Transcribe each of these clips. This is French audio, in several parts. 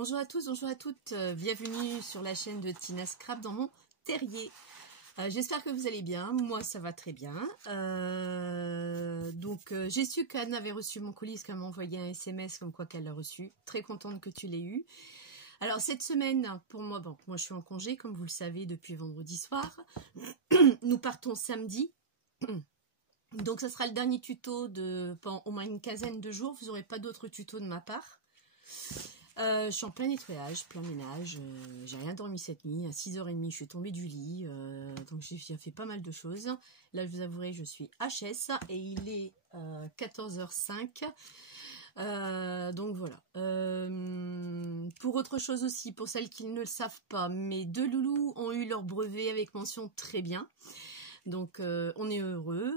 Bonjour à tous, bonjour à toutes, bienvenue sur la chaîne de Tina Scrap dans mon terrier. J'espère que vous allez bien, moi ça va très bien. J'ai su qu'Anne avait reçu mon colis, qu'elle m'a envoyé un SMS comme quoi qu'elle l'a reçu. Très contente que tu l'aies eu. Alors cette semaine, pour moi, bon, moi je suis en congé comme vous le savez depuis vendredi soir. Nous partons samedi. Donc ça sera le dernier tuto de pendant au moins une quinzaine de jours. Vous n'aurez pas d'autres tutos de ma part. Je suis en plein nettoyage, plein ménage, j'ai rien dormi cette nuit, à 6h30 je suis tombée du lit, donc j'ai fait pas mal de choses. Là je vous avouerai je suis HS et il est 14h05, donc voilà. Pour autre chose aussi, pour celles qui ne le savent pas, mes deux loulous ont eu leur brevet avec mention très bien. Donc on est heureux,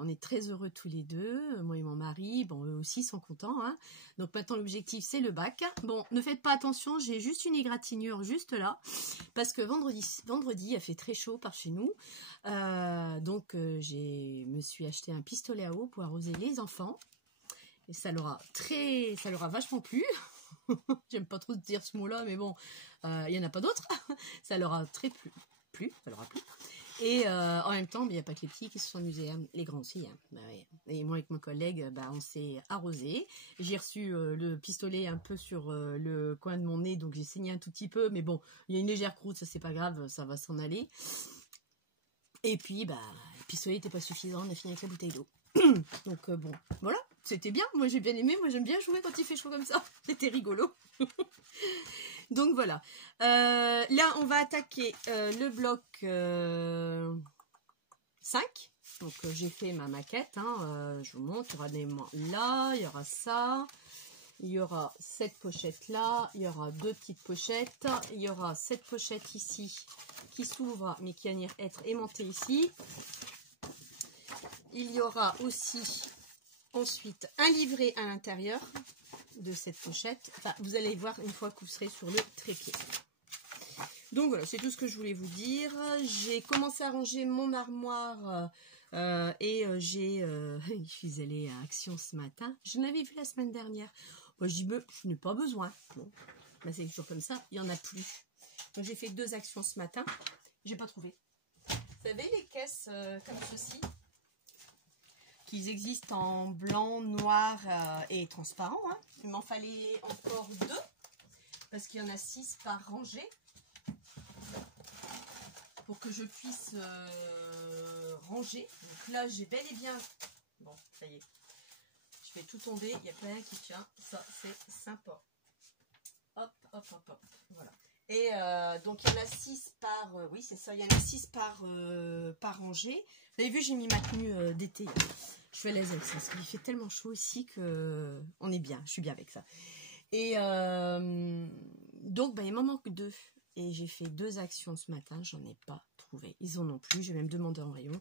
on est très heureux tous les deux, moi et mon mari, bon eux aussi sont contents, hein. Donc maintenant l'objectif c'est le bac. Bon, ne faites pas attention, j'ai juste une égratignure juste là, parce que vendredi il a fait très chaud par chez nous, me suis acheté un pistolet à eau pour arroser les enfants, et ça leur a vachement plu. J'aime pas trop dire ce mot là, mais bon, il y en a pas d'autres. Ça leur a très plu, ça leur a plu. Et en même temps, il n'y a pas que les petits qui se sont amusés, hein, les grands aussi. Hein. Bah, ouais. Et moi, avec mon collègue, on s'est arrosé. J'ai reçu le pistolet un peu sur le coin de mon nez, donc j'ai saigné un tout petit peu. Mais bon, il y a une légère croûte, ça c'est pas grave, ça va s'en aller. Et puis, le pistolet n'était pas suffisant, on a fini avec la bouteille d'eau. Donc bon, voilà, c'était bien. Moi j'ai bien aimé, moi j'aime bien jouer quand il fait chaud comme ça. C'était rigolo. Donc voilà, là on va attaquer le bloc 5. Donc j'ai fait ma maquette, hein, je vous montre, il y aura des éléments là, il y aura ça, il y aura cette pochette là, il y aura deux petites pochettes, il y aura cette pochette ici qui s'ouvre mais qui va venir être aimantée ici. Il y aura aussi ensuite un livret à l'intérieur de cette pochette. Enfin, vous allez voir une fois que vous serez sur le trépied. Donc voilà, c'est tout ce que je voulais vous dire. J'ai commencé à ranger mon armoire je suis allée à Action ce matin. Je l'avais vu la semaine dernière. Moi, je n'ai pas besoin. Bon, c'est toujours comme ça, il n'y en a plus. Donc j'ai fait 2 actions ce matin. J'ai pas trouvé. Vous savez les caisses comme ceci, qu'ils existent en blanc, noir et transparent, hein. Il m'en fallait encore 2 parce qu'il y en a 6 par rangée pour que je puisse ranger. Donc là j'ai bel et bien, bon ça y est, je fais tout tomber, il n'y a pas rien qui tient, ça c'est sympa. Hop hop hop hop, voilà. Et donc il y en a 6 par, oui c'est ça, il y en a 6 par rangée. Vous avez vu, j'ai mis ma tenue d'été. Je suis à l'aise avec ça, parce qu'il fait tellement chaud ici que on est bien, je suis bien avec ça. Et donc il m'en manque 2. Et j'ai fait 2 actions ce matin, j'en ai pas trouvé. Ils en ont plus, j'ai même demandé en rayon.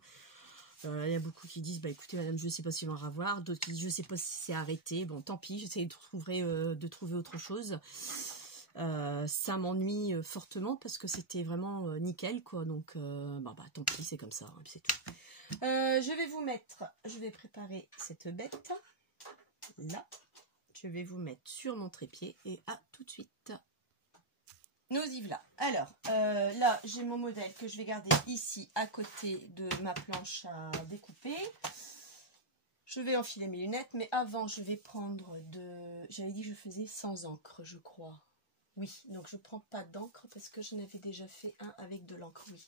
Il y a beaucoup qui disent, écoutez madame, je ne sais pas s'il va en avoir. D'autres qui disent, je ne sais pas si c'est arrêté. Bon, tant pis, j'essaie de trouver autre chose. Ça m'ennuie fortement parce que c'était vraiment nickel, quoi. Donc, tant pis, c'est comme ça, hein, c'est tout. Je vais préparer cette bête là. Je vais vous mettre sur mon trépied et à tout de suite. Nous y voilà. Alors, là, j'ai mon modèle que je vais garder ici à côté de ma planche à découper. Je vais enfiler mes lunettes, mais avant, je vais prendre J'avais dit que je faisais sans encre, je crois. Oui, donc je ne prends pas d'encre parce que je n'avais déjà fait un avec de l'encre, oui.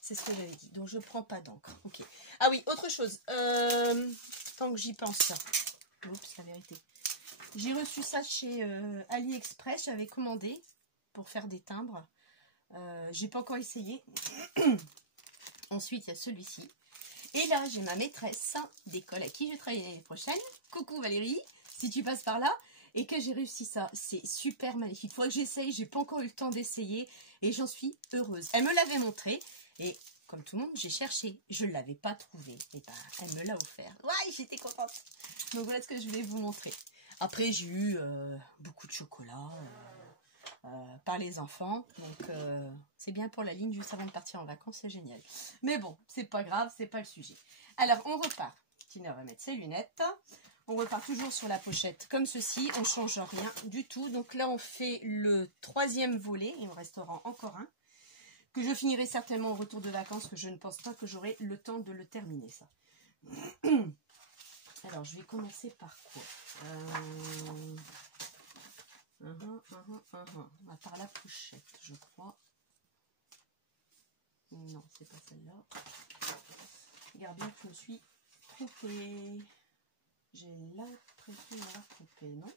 C'est ce que j'avais dit. Donc, je ne prends pas d'encre. Ok. Ah oui, autre chose. Tant que j'y pense, ça. Oups, la vérité. J'ai reçu ça chez AliExpress. J'avais commandé pour faire des timbres. J'ai pas encore essayé. Ensuite, il y a celui-ci. Et là, j'ai ma maîtresse d'école à qui je travaille l'année prochaine. Coucou Valérie, si tu passes par là. Et que j'ai réussi ça. C'est super magnifique. Il faudrait que j'essaye. J'ai pas encore eu le temps d'essayer. Et j'en suis heureuse. Elle me l'avait montré. Et comme tout le monde, j'ai cherché. Je ne l'avais pas trouvé. Et elle me l'a offert. Ouais, j'étais contente. Donc voilà ce que je voulais vous montrer. Après, j'ai eu beaucoup de chocolat par les enfants. Donc c'est bien pour la ligne juste avant de partir en vacances. C'est génial. Mais bon, c'est pas grave. C'est pas le sujet. Alors, on repart. Tina va mettre ses lunettes. On repart toujours sur la pochette comme ceci, on ne change rien du tout. Donc là, on fait le 3e volet, il me restera encore un, que je finirai certainement au retour de vacances, que je ne pense pas que j'aurai le temps de le terminer, ça. Alors, je vais commencer par quoi par la pochette, je crois. Non, c'est pas celle-là. Regarde bien que je me suis trompée. J'ai l'impression d'avoir trompé, non?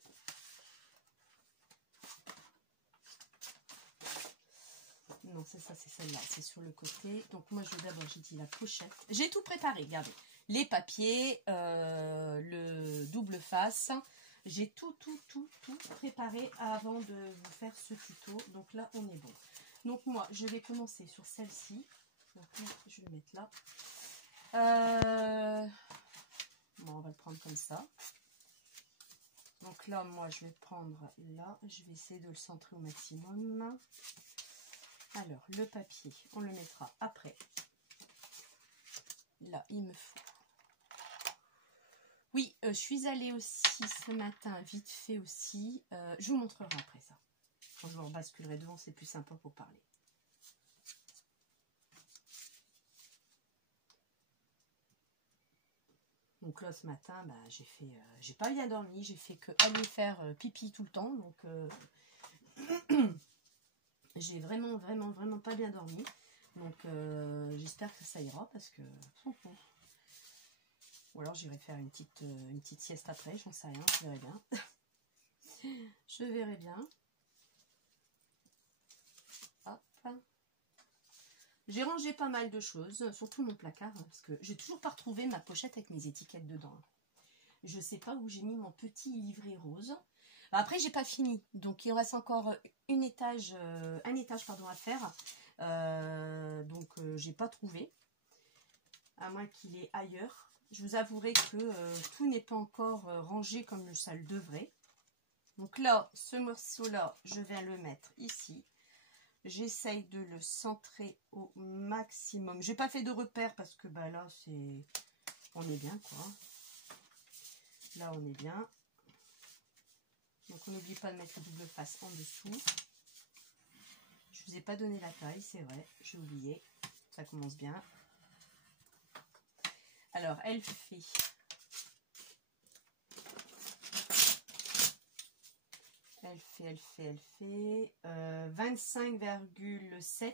Non, c'est ça, c'est celle-là. C'est sur le côté. Donc, moi, d'abord, j'ai dit la pochette. J'ai tout préparé, regardez. Les papiers, le double face. J'ai tout préparé avant de vous faire ce tuto. Donc là, on est bon. Donc, moi, je vais commencer sur celle-ci. Donc là, je vais mettre là. Bon, on va le prendre comme ça. Donc là, moi, je vais prendre là. Je vais essayer de le centrer au maximum. Alors, le papier, on le mettra après. Là, il me faut. Oui, je suis allée aussi ce matin, vite fait aussi. Je vous montrerai après ça. Quand je vous rebasculerai devant, c'est plus sympa pour parler. Donc là, ce matin, bah, j'ai pas bien dormi. J'ai fait que aller faire pipi tout le temps. Donc, j'ai vraiment pas bien dormi. Donc, j'espère que ça ira parce que... Ou alors, j'irai faire une petite sieste après. J'en sais rien, je verrai bien. Je verrai bien. Hop. J'ai rangé pas mal de choses, surtout mon placard, parce que j'ai toujours pas retrouvé ma pochette avec mes étiquettes dedans. Je sais pas où j'ai mis mon petit livret rose. Après, j'ai pas fini, donc il reste encore un étage à faire. Donc, j'ai pas trouvé, à moins qu'il est ailleurs. Je vous avouerai que tout n'est pas encore rangé comme ça le devrait. Donc là, ce morceau-là, je vais le mettre ici. J'essaye de le centrer au maximum. J'ai pas fait de repère parce que bah là, on est bien, quoi. Là, on est bien. Donc, on n'oublie pas de mettre le double face en dessous. Je vous ai pas donné la taille, c'est vrai. J'ai oublié. Ça commence bien. Alors, elle fait... Elle fait 25,7.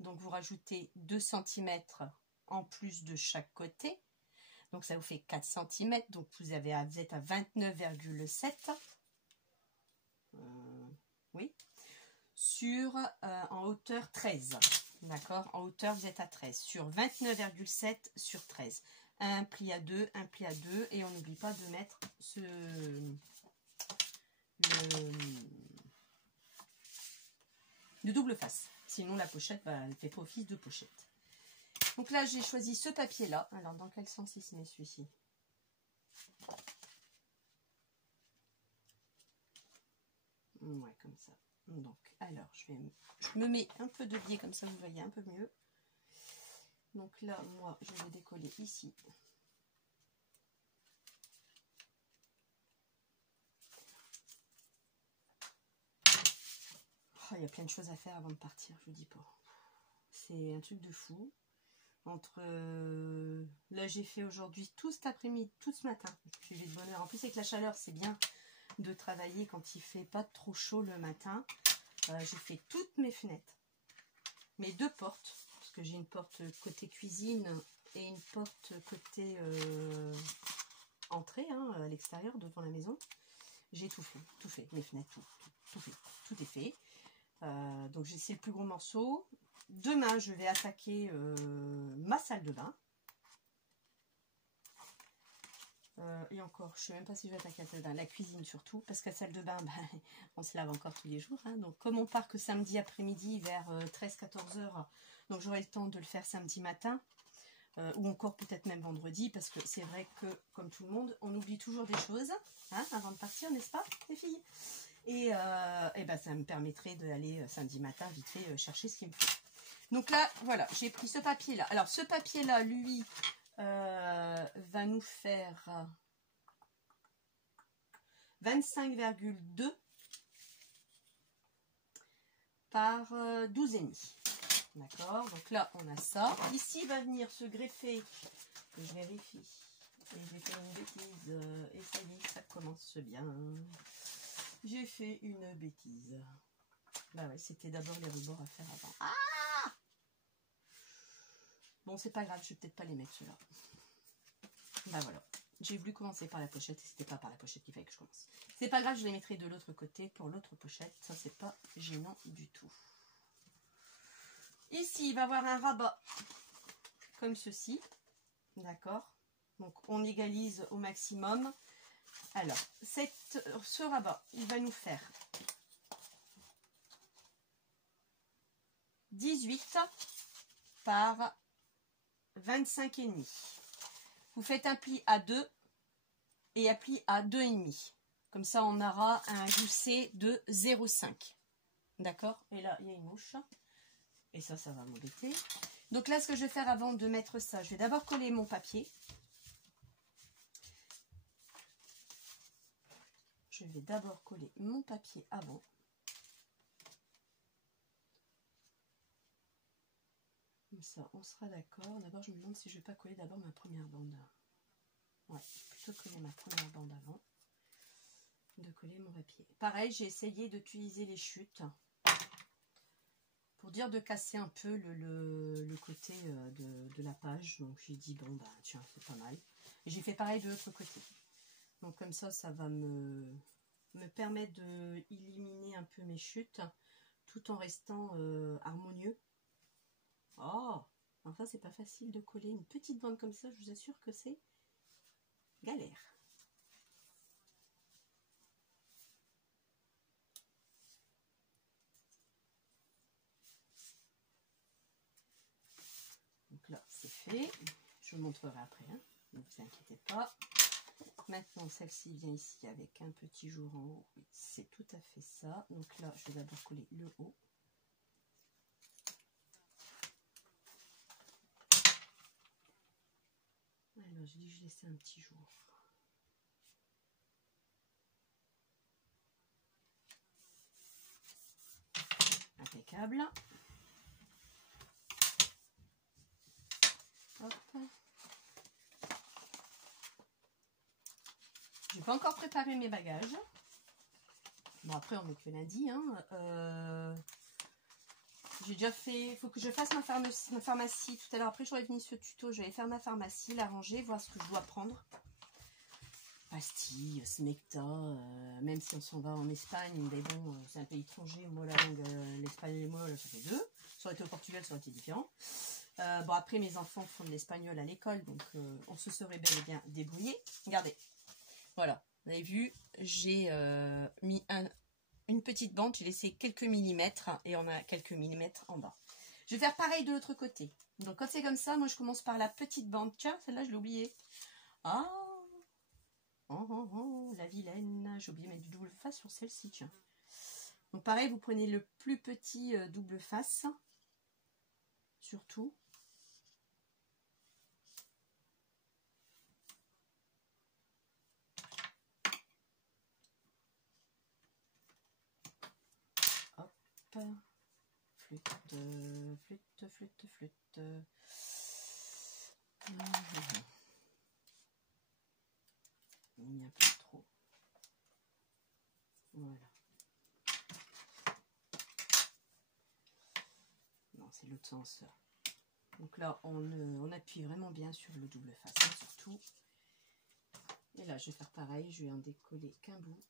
Donc, vous rajoutez 2 cm en plus de chaque côté. Donc, ça vous fait 4 cm. Donc, vous êtes à 29,7. Oui. En hauteur 13. D'accord? En hauteur, vous êtes à 13. Sur 29,7 sur 13. Un pli à 2, un pli à 2. Et on n'oublie pas de mettre le double face. Sinon, la pochette, bah, elle ne fait pas office de pochette. Donc là, j'ai choisi ce papier-là. Alors, dans quel sens il se met celui-ci? Ouais, comme ça. Donc, alors, je me mets un peu de biais, comme ça, vous voyez un peu mieux. Donc là, moi, je vais décoller ici. Oh, il y a plein de choses à faire avant de partir, je vous dis pas. C'est un truc de fou. Là, j'ai fait aujourd'hui tout cet après-midi, tout ce matin. J'ai de bonne heure. En plus, avec la chaleur, c'est bien de travailler quand il fait pas trop chaud le matin. J'ai fait toutes mes fenêtres. Mes 2 portes. Parce que j'ai une porte côté cuisine et une porte côté entrée, hein, à l'extérieur, devant la maison. J'ai tout fait. Mes fenêtres, tout fait. Tout est fait. Donc, c'est le plus gros morceau. Demain, je vais attaquer ma salle de bain. Et encore, je ne sais même pas si je vais attaquer la salle de bain. La cuisine surtout, parce que la salle de bain, bah, on se lave encore tous les jours. Hein. Donc, comme on part que samedi après-midi vers 13-14 heures, donc j'aurai le temps de le faire samedi matin. Ou encore peut-être même vendredi, parce que c'est vrai que, comme tout le monde, on oublie toujours des choses hein, avant de partir, n'est-ce pas, les filles? Et ben, ça me permettrait d'aller samedi matin vite fait chercher ce qu'il me faut. Donc là, voilà, j'ai pris ce papier-là. Alors, ce papier-là, lui, va nous faire 25,2 par 12,5. D'accord, donc là on a ça. Ici va venir se greffer, que je vérifie. Et j'ai fait une bêtise. Et ça y est, ça commence bien. J'ai fait une bêtise. Bah ouais, c'était d'abord les rebords à faire avant. Ah! Bon, c'est pas grave, je vais peut-être pas les mettre ceux-là. Bah voilà. J'ai voulu commencer par la pochette et c'était pas par la pochette qu'il fallait que je commence. C'est pas grave, je les mettrai de l'autre côté pour l'autre pochette. Ça, c'est pas gênant du tout. Ici, il va y avoir un rabat comme ceci. D'accord. Donc, on égalise au maximum. Alors, ce rabat, il va nous faire 18 par 25,5. Vous faites un pli à 2 et un pli à 2,5. Comme ça, on aura un gousset de 0,5. D'accord? Et là, il y a une mouche. Et ça, ça va m'embêter. Donc là, ce que je vais faire avant de mettre ça, je vais d'abord coller mon papier. Je vais d'abord coller mon papier avant. Comme ça, on sera d'accord. D'abord, je me demande si je ne vais pas coller d'abord ma première bande. Ouais, plutôt coller ma première bande avant de coller mon papier. Pareil, j'ai essayé d'utiliser les chutes pour dire de casser un peu le côté de la page. Donc j'ai dit bon bah tiens, c'est pas mal. Et j'ai fait pareil de l'autre côté. Donc comme ça, ça va me permettre d'éliminer un peu mes chutes tout en restant harmonieux. Oh, enfin c'est pas facile de coller une petite bande comme ça, je vous assure que c'est galère. Donc là, c'est fait. Je vous montrerai après, hein. Ne vous inquiétez pas. Maintenant, celle-ci vient ici avec un petit jour en haut. Oui, c'est tout à fait ça. Donc là, je vais d'abord coller le haut. Alors, j'ai dit que je laissais un petit jour. Impeccable. Hop. J'ai pas encore préparé mes bagages. Bon, après, on n'est que lundi. Hein. J'ai déjà fait... Il faut que je fasse ma pharmacie. Tout à l'heure, après, j'aurais fini ce tuto. Je vais faire ma pharmacie, la ranger, voir ce que je dois prendre. Pastilles, Smecta, même si on s'en va en Espagne, mais bon, c'est un pays étranger. Moi, la langue, l'espagnol et moi, ça fait deux. Ça aurait été au Portugal, ça aurait été différent. Bon, après, mes enfants font de l'espagnol à l'école, donc on se serait bel et bien débrouillé. Regardez. Voilà, vous avez vu, j'ai mis une petite bande, j'ai laissé quelques millimètres et on a quelques millimètres en bas. Je vais faire pareil de l'autre côté. Donc quand c'est comme ça, moi je commence par la petite bande. Tiens, celle-là je l'ai oubliée. Ah, oh, la vilaine. J'ai oublié de mettre du double face sur celle-ci, tiens. Donc pareil, vous prenez le plus petit double face, surtout. Flûte, flûte, flûte, flûte. Il n'y a pas trop. Voilà. Non, c'est l'autre sens. Donc là, on appuie vraiment bien sur le double face, hein, surtout. Et là, je vais faire pareil. Je vais en décoller qu'un bout.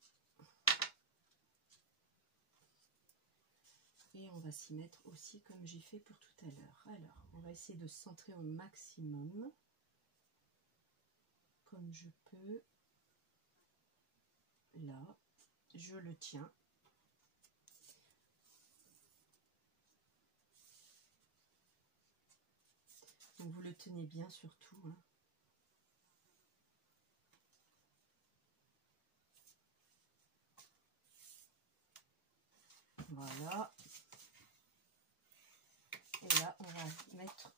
Et on va s'y mettre aussi comme j'ai fait pour tout à l'heure. Alors, on va essayer de se centrer au maximum. Comme je peux. Là, je le tiens. Donc, vous le tenez bien surtout. Hein. Voilà. Et là, on va mettre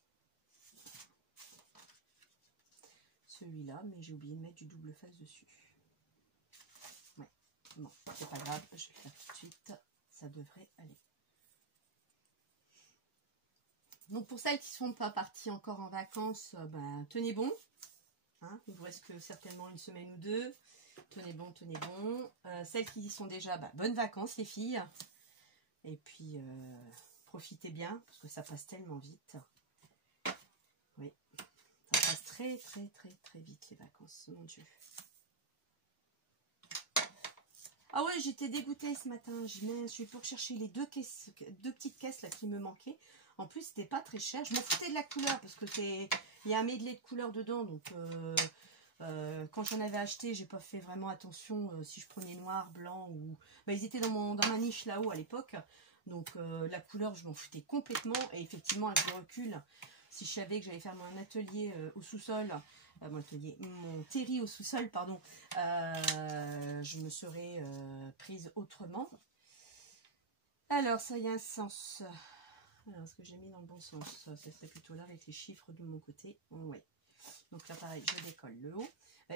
celui-là, mais j'ai oublié de mettre du double face dessus. Ouais, Bon, c'est pas grave, je vais le faire tout de suite. Ça devrait aller. Donc pour celles qui ne sont pas parties encore en vacances, ben, tenez bon. Hein, il vous reste que certainement une semaine ou deux. Tenez bon, tenez bon. Celles qui y sont déjà, ben, bonnes vacances les filles. Et puis profitez bien parce que ça passe tellement vite. Oui, ça passe très très très très vite les vacances, mon Dieu. Ah ouais, j'étais dégoûtée ce matin. Je suis pour chercher les deux petites caisses là qui me manquaient. En plus, c'était pas très cher. Je m'en foutais de la couleur parce que il y a un medley de couleurs dedans. Donc, quand j'en avais acheté, j'ai pas fait vraiment attention si je prenais noir, blanc ou. Bah, ils étaient dans ma niche là-haut à l'époque. Donc, la couleur, je m'en foutais complètement. Et effectivement, avec le recul, si je savais que j'allais faire mon atelier au sous-sol. Mon terri au sous-sol, pardon, je me serais prise autrement. Alors, ça y a un sens. Alors, est-ce que j'ai mis dans le bon sens? Ça serait plutôt là avec les chiffres de mon côté. Oui. Donc là, pareil, je décolle le haut.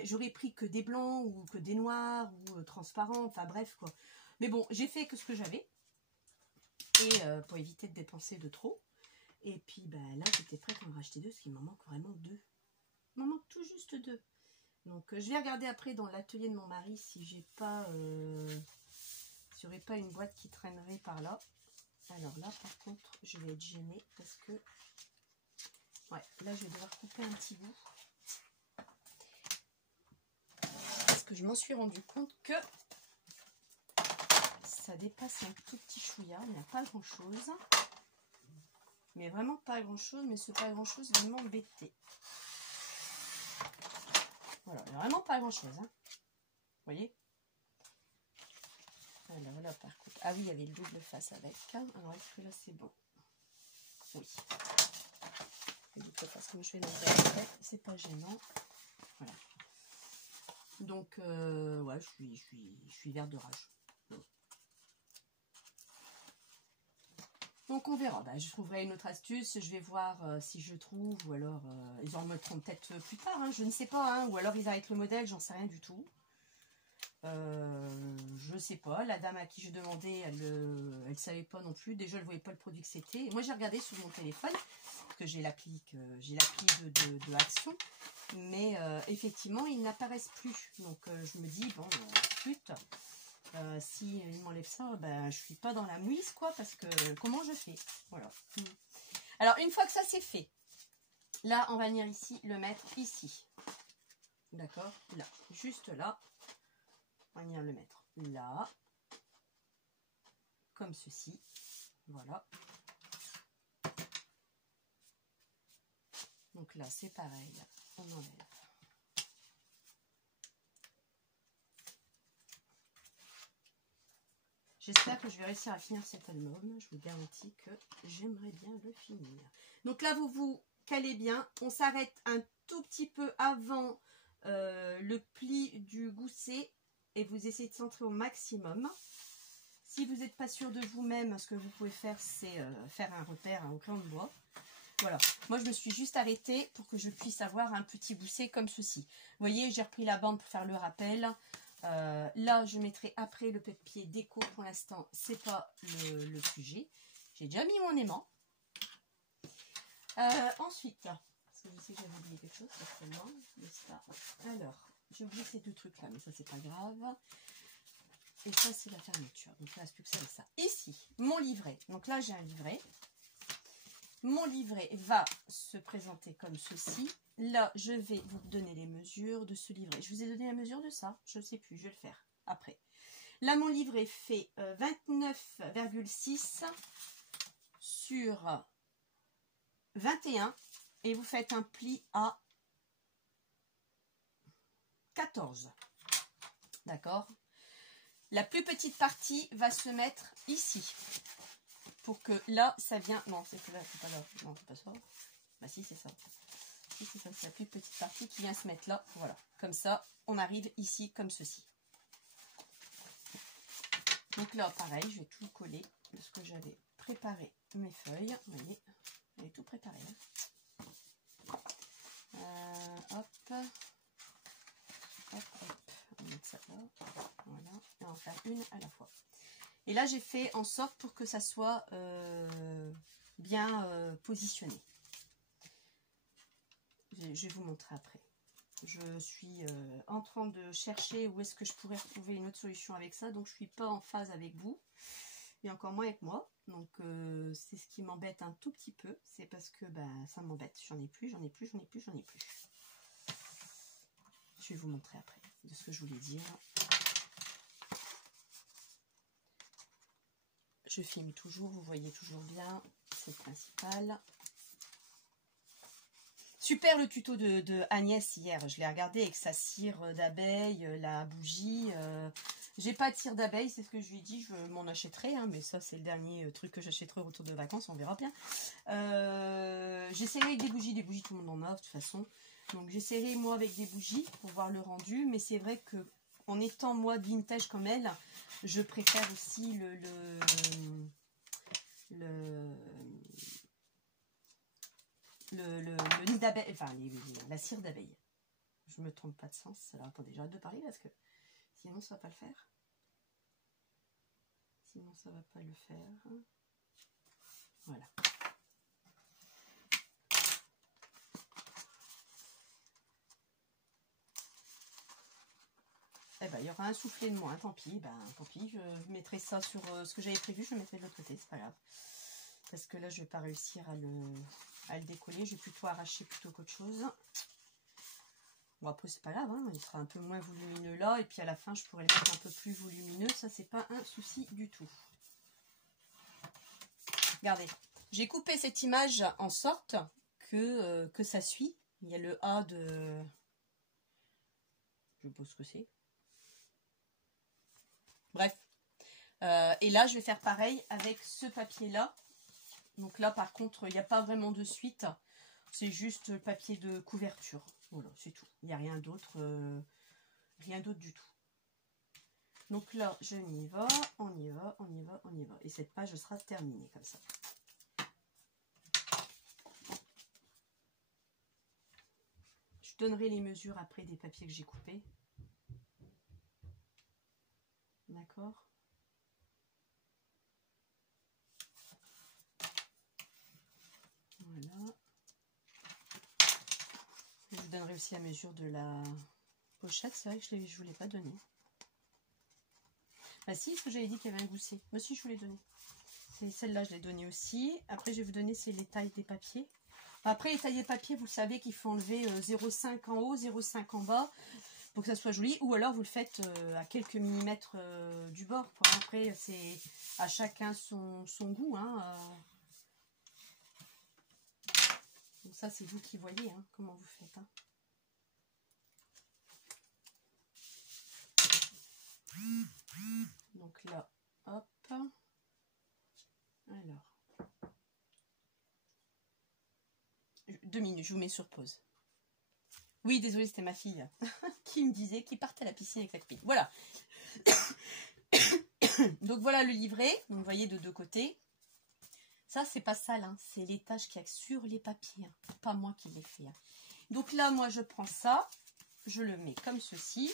J'aurais pris que des blancs ou que des noirs ou transparents. Enfin, bref, quoi. Mais bon, j'ai fait que ce que j'avais. Et pour éviter de dépenser de trop. Et puis, ben, là, j'étais prête à en racheter deux, parce qu'il m'en manque vraiment deux. Il m'en manque tout juste deux. Donc je vais regarder après dans l'atelier de mon mari si j'ai pas s'il n'y aurait pas une boîte qui traînerait par là. Alors là par contre je vais être gênée parce que ouais, là je vais devoir couper un petit bout. Parce que je m'en suis rendu compte que ça dépasse un tout petit chouïa, il n'y a pas grand chose. Mais vraiment pas grand chose, mais ce pas grand chose va m'embêter. Voilà, il n'y a vraiment pas grand chose. Hein. Vous voyez? Alors là, par contre. Ah oui, il y avait le double face avec. Alors, est-ce que là, c'est bon? Oui. Le double face, comme je fais dans le c'est pas gênant. Voilà. Donc, ouais, je suis verte de rage. Donc, on verra. Bah, je trouverai une autre astuce. Je vais voir si je trouve. Ou alors, ils en mettront peut-être plus tard. Hein, je ne sais pas. Hein, ou alors, ils arrêtent le modèle. J'en sais rien du tout. Je sais pas. La dame à qui je demandais, elle savait pas non plus. Déjà, elle voyait pas le produit que c'était. Moi, j'ai regardé sur mon téléphone. Parce que j'ai l'appli de Action. Mais effectivement, ils n'apparaissent plus. Donc, je me dis, bon, flûte. Si il m'enlève ça, ben je suis pas dans la mouise quoi, parce que comment je fais? Voilà. Alors une fois que ça c'est fait, là on va venir ici le mettre ici. D'accord? Là, juste là. On va venir le mettre là. Comme ceci. Voilà. Donc là c'est pareil. On enlève. J'espère que je vais réussir à finir cet album. Je vous garantis que j'aimerais bien le finir. Donc là, vous vous calez bien. On s'arrête un tout petit peu avant le pli du gousset. Et vous essayez de centrer au maximum. Si vous n'êtes pas sûr de vous-même, ce que vous pouvez faire, c'est faire un repère au clan de bois. Voilà. Moi, je me suis juste arrêtée pour que je puisse avoir un petit gousset comme ceci. Vous voyez, j'ai repris la bande pour faire le rappel. Là, je mettrai après le papier déco. Pour l'instant, c'est pas le sujet. J'ai déjà mis mon aimant. Ensuite, parce que je sais que j'avais oublié quelque chose, certainement. Alors, j'ai oublié ces deux trucs-là, mais ça, c'est pas grave. Et ça, c'est la fermeture. Donc, il ne reste plus que ça et ça. Ici, mon livret. Donc là, j'ai un livret. Mon livret va se présenter comme ceci. Là, je vais vous donner les mesures de ce livret. Je vous ai donné la mesure de ça. Je ne sais plus, je vais le faire après. Là, mon livret fait 29,6 sur 21. Et vous faites un pli à 14. D'accord? La plus petite partie va se mettre ici. Pour que là, ça vient... Non, c'est pas là. Non, c'est pas ça. Bah si, c'est ça. C'est la plus petite partie qui vient se mettre là. Voilà. Comme ça, on arrive ici comme ceci. Donc là, pareil, je vais tout coller de ce que j'avais préparé mes feuilles. Vous voyez, j'avais tout préparé. Hop. Hop, hop. On va mettre ça là. Voilà. Et on va faire une à la fois. Et là, j'ai fait en sorte pour que ça soit bien positionné. Je vais vous montrer après. Je suis en train de chercher où est-ce que je pourrais retrouver une autre solution avec ça. Donc, je ne suis pas en phase avec vous. Et encore moins avec moi. Donc, c'est ce qui m'embête un tout petit peu. C'est parce que ça m'embête. J'en ai plus. Je vais vous montrer après de ce que je voulais dire. Je filme toujours, vous voyez toujours bien. C'est le principal. Super le tuto de Agnès hier. Je l'ai regardé avec sa cire d'abeille, la bougie. J'ai pas de cire d'abeille, c'est ce que je lui ai dit. Je m'en achèterai, hein, mais ça c'est le dernier truc que j'achèterai au retour de vacances. On verra bien. J'essaierai avec des bougies tout le monde en a de toute façon. Donc j'essaierai moi avec des bougies pour voir le rendu. Mais c'est vrai que en étant moi de vintage comme elle, je préfère aussi le nid d'abeille, enfin la cire d'abeille. Je me trompe pas de sens. Alors attendez, j'arrête de parler parce que sinon ça va pas le faire. Sinon ça va pas le faire. Voilà. Eh ben, il y aura un soufflet de moins, tant pis. Tant pis, je mettrai ça sur ce que j'avais prévu, je le mettrai de l'autre côté, c'est pas grave. Parce que là, je vais pas réussir à le décoller. Je vais plutôt arracher plutôt qu'autre chose. Bon, après, c'est pas grave, hein, il sera un peu moins volumineux là. Et puis à la fin, je pourrais le mettre un peu plus volumineux. Ça, c'est pas un souci du tout. Regardez, j'ai coupé cette image en sorte que ça suit. Il y a le A de... Je sais pas ce que c'est. Bref. Et là, je vais faire pareil avec ce papier-là. Donc là, par contre, il n'y a pas vraiment de suite. C'est juste le papier de couverture. Voilà, c'est tout. Il n'y a rien d'autre. Rien d'autre du tout. Donc là, je y va. On y va, on y va, on y va. Et cette page sera terminée comme ça. Je donnerai les mesures après des papiers que j'ai coupés. D'accord. Voilà. Je vous donnerai aussi la mesure de la pochette. C'est vrai que je ne vous l'ai pas donné. Bah si, parce que j'avais dit qu'il y avait un gousset. Moi aussi, je vous l'ai donné. C'est celle-là, je l'ai donnée aussi. Après, je vais vous donner les tailles des papiers. Après, les tailles des papiers, vous savez qu'il faut enlever 0,5 en haut, 0,5 en bas pour que ça soit joli. Ou alors, vous le faites à quelques millimètres du bord. Après, c'est à chacun son goût. Hein, Donc ça, c'est vous qui voyez comment vous faites. Donc là, hop. Alors. 2 minutes, je vous mets sur pause. Oui, désolé, c'était ma fille qui me disait qu'il partait à la piscine avec la copine. Voilà. Donc voilà le livret. Donc vous voyez de deux côtés. Ça, c'est pas sale, hein. C'est les taches qu'il y a sur les papiers. Hein. Pas moi qui l'ai fait. Hein. Donc là, moi, je prends ça. Je le mets comme ceci.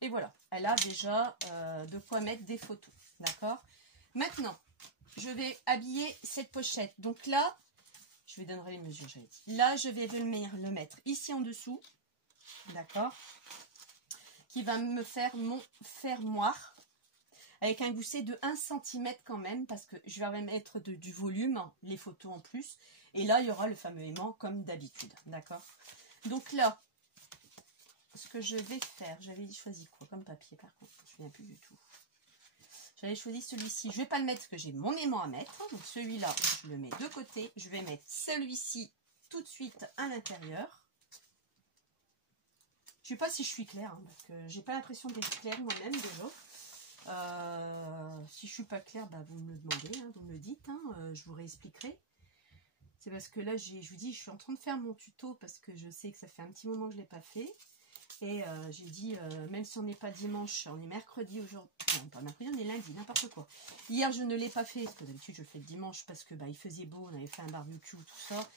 Et voilà. Elle a déjà de quoi mettre des photos. D'accord? Maintenant, je vais habiller cette pochette. Donc là, je vous donnerai les mesures, j'avais dit. Là, je vais le mettre ici en dessous. D'accord? Qui va me faire mon fermoir. Avec un gousset de 1 cm quand même. Parce que je vais mettre du volume. Les photos en plus. Et là, il y aura le fameux aimant comme d'habitude. D'accord? Donc là, ce que je vais faire. J'avais choisi quoi comme papier par contre? Je ne me souviens plus du tout. J'avais choisi celui-ci. Je ne vais pas le mettre parce que j'ai mon aimant à mettre. Donc celui-là, je le mets de côté. Je vais mettre celui-ci tout de suite à l'intérieur. Je ne sais pas si je suis claire. Hein, parce que j'ai pas l'impression d'être claire moi-même déjà. Si je ne suis pas claire, bah, vous me le demandez. Hein, vous me le dites. Hein, je vous réexpliquerai. C'est parce que là, je vous dis, je suis en train de faire mon tuto parce que je sais que ça fait un petit moment que je ne l'ai pas fait. Et j'ai dit, même si on n'est pas dimanche, on est mercredi aujourd'hui. Non, pas mercredi, on est lundi, n'importe quoi. Hier, je ne l'ai pas fait, parce que d'habitude, je le fais le dimanche parce que il faisait beau, on avait fait un barbecue, tout ça.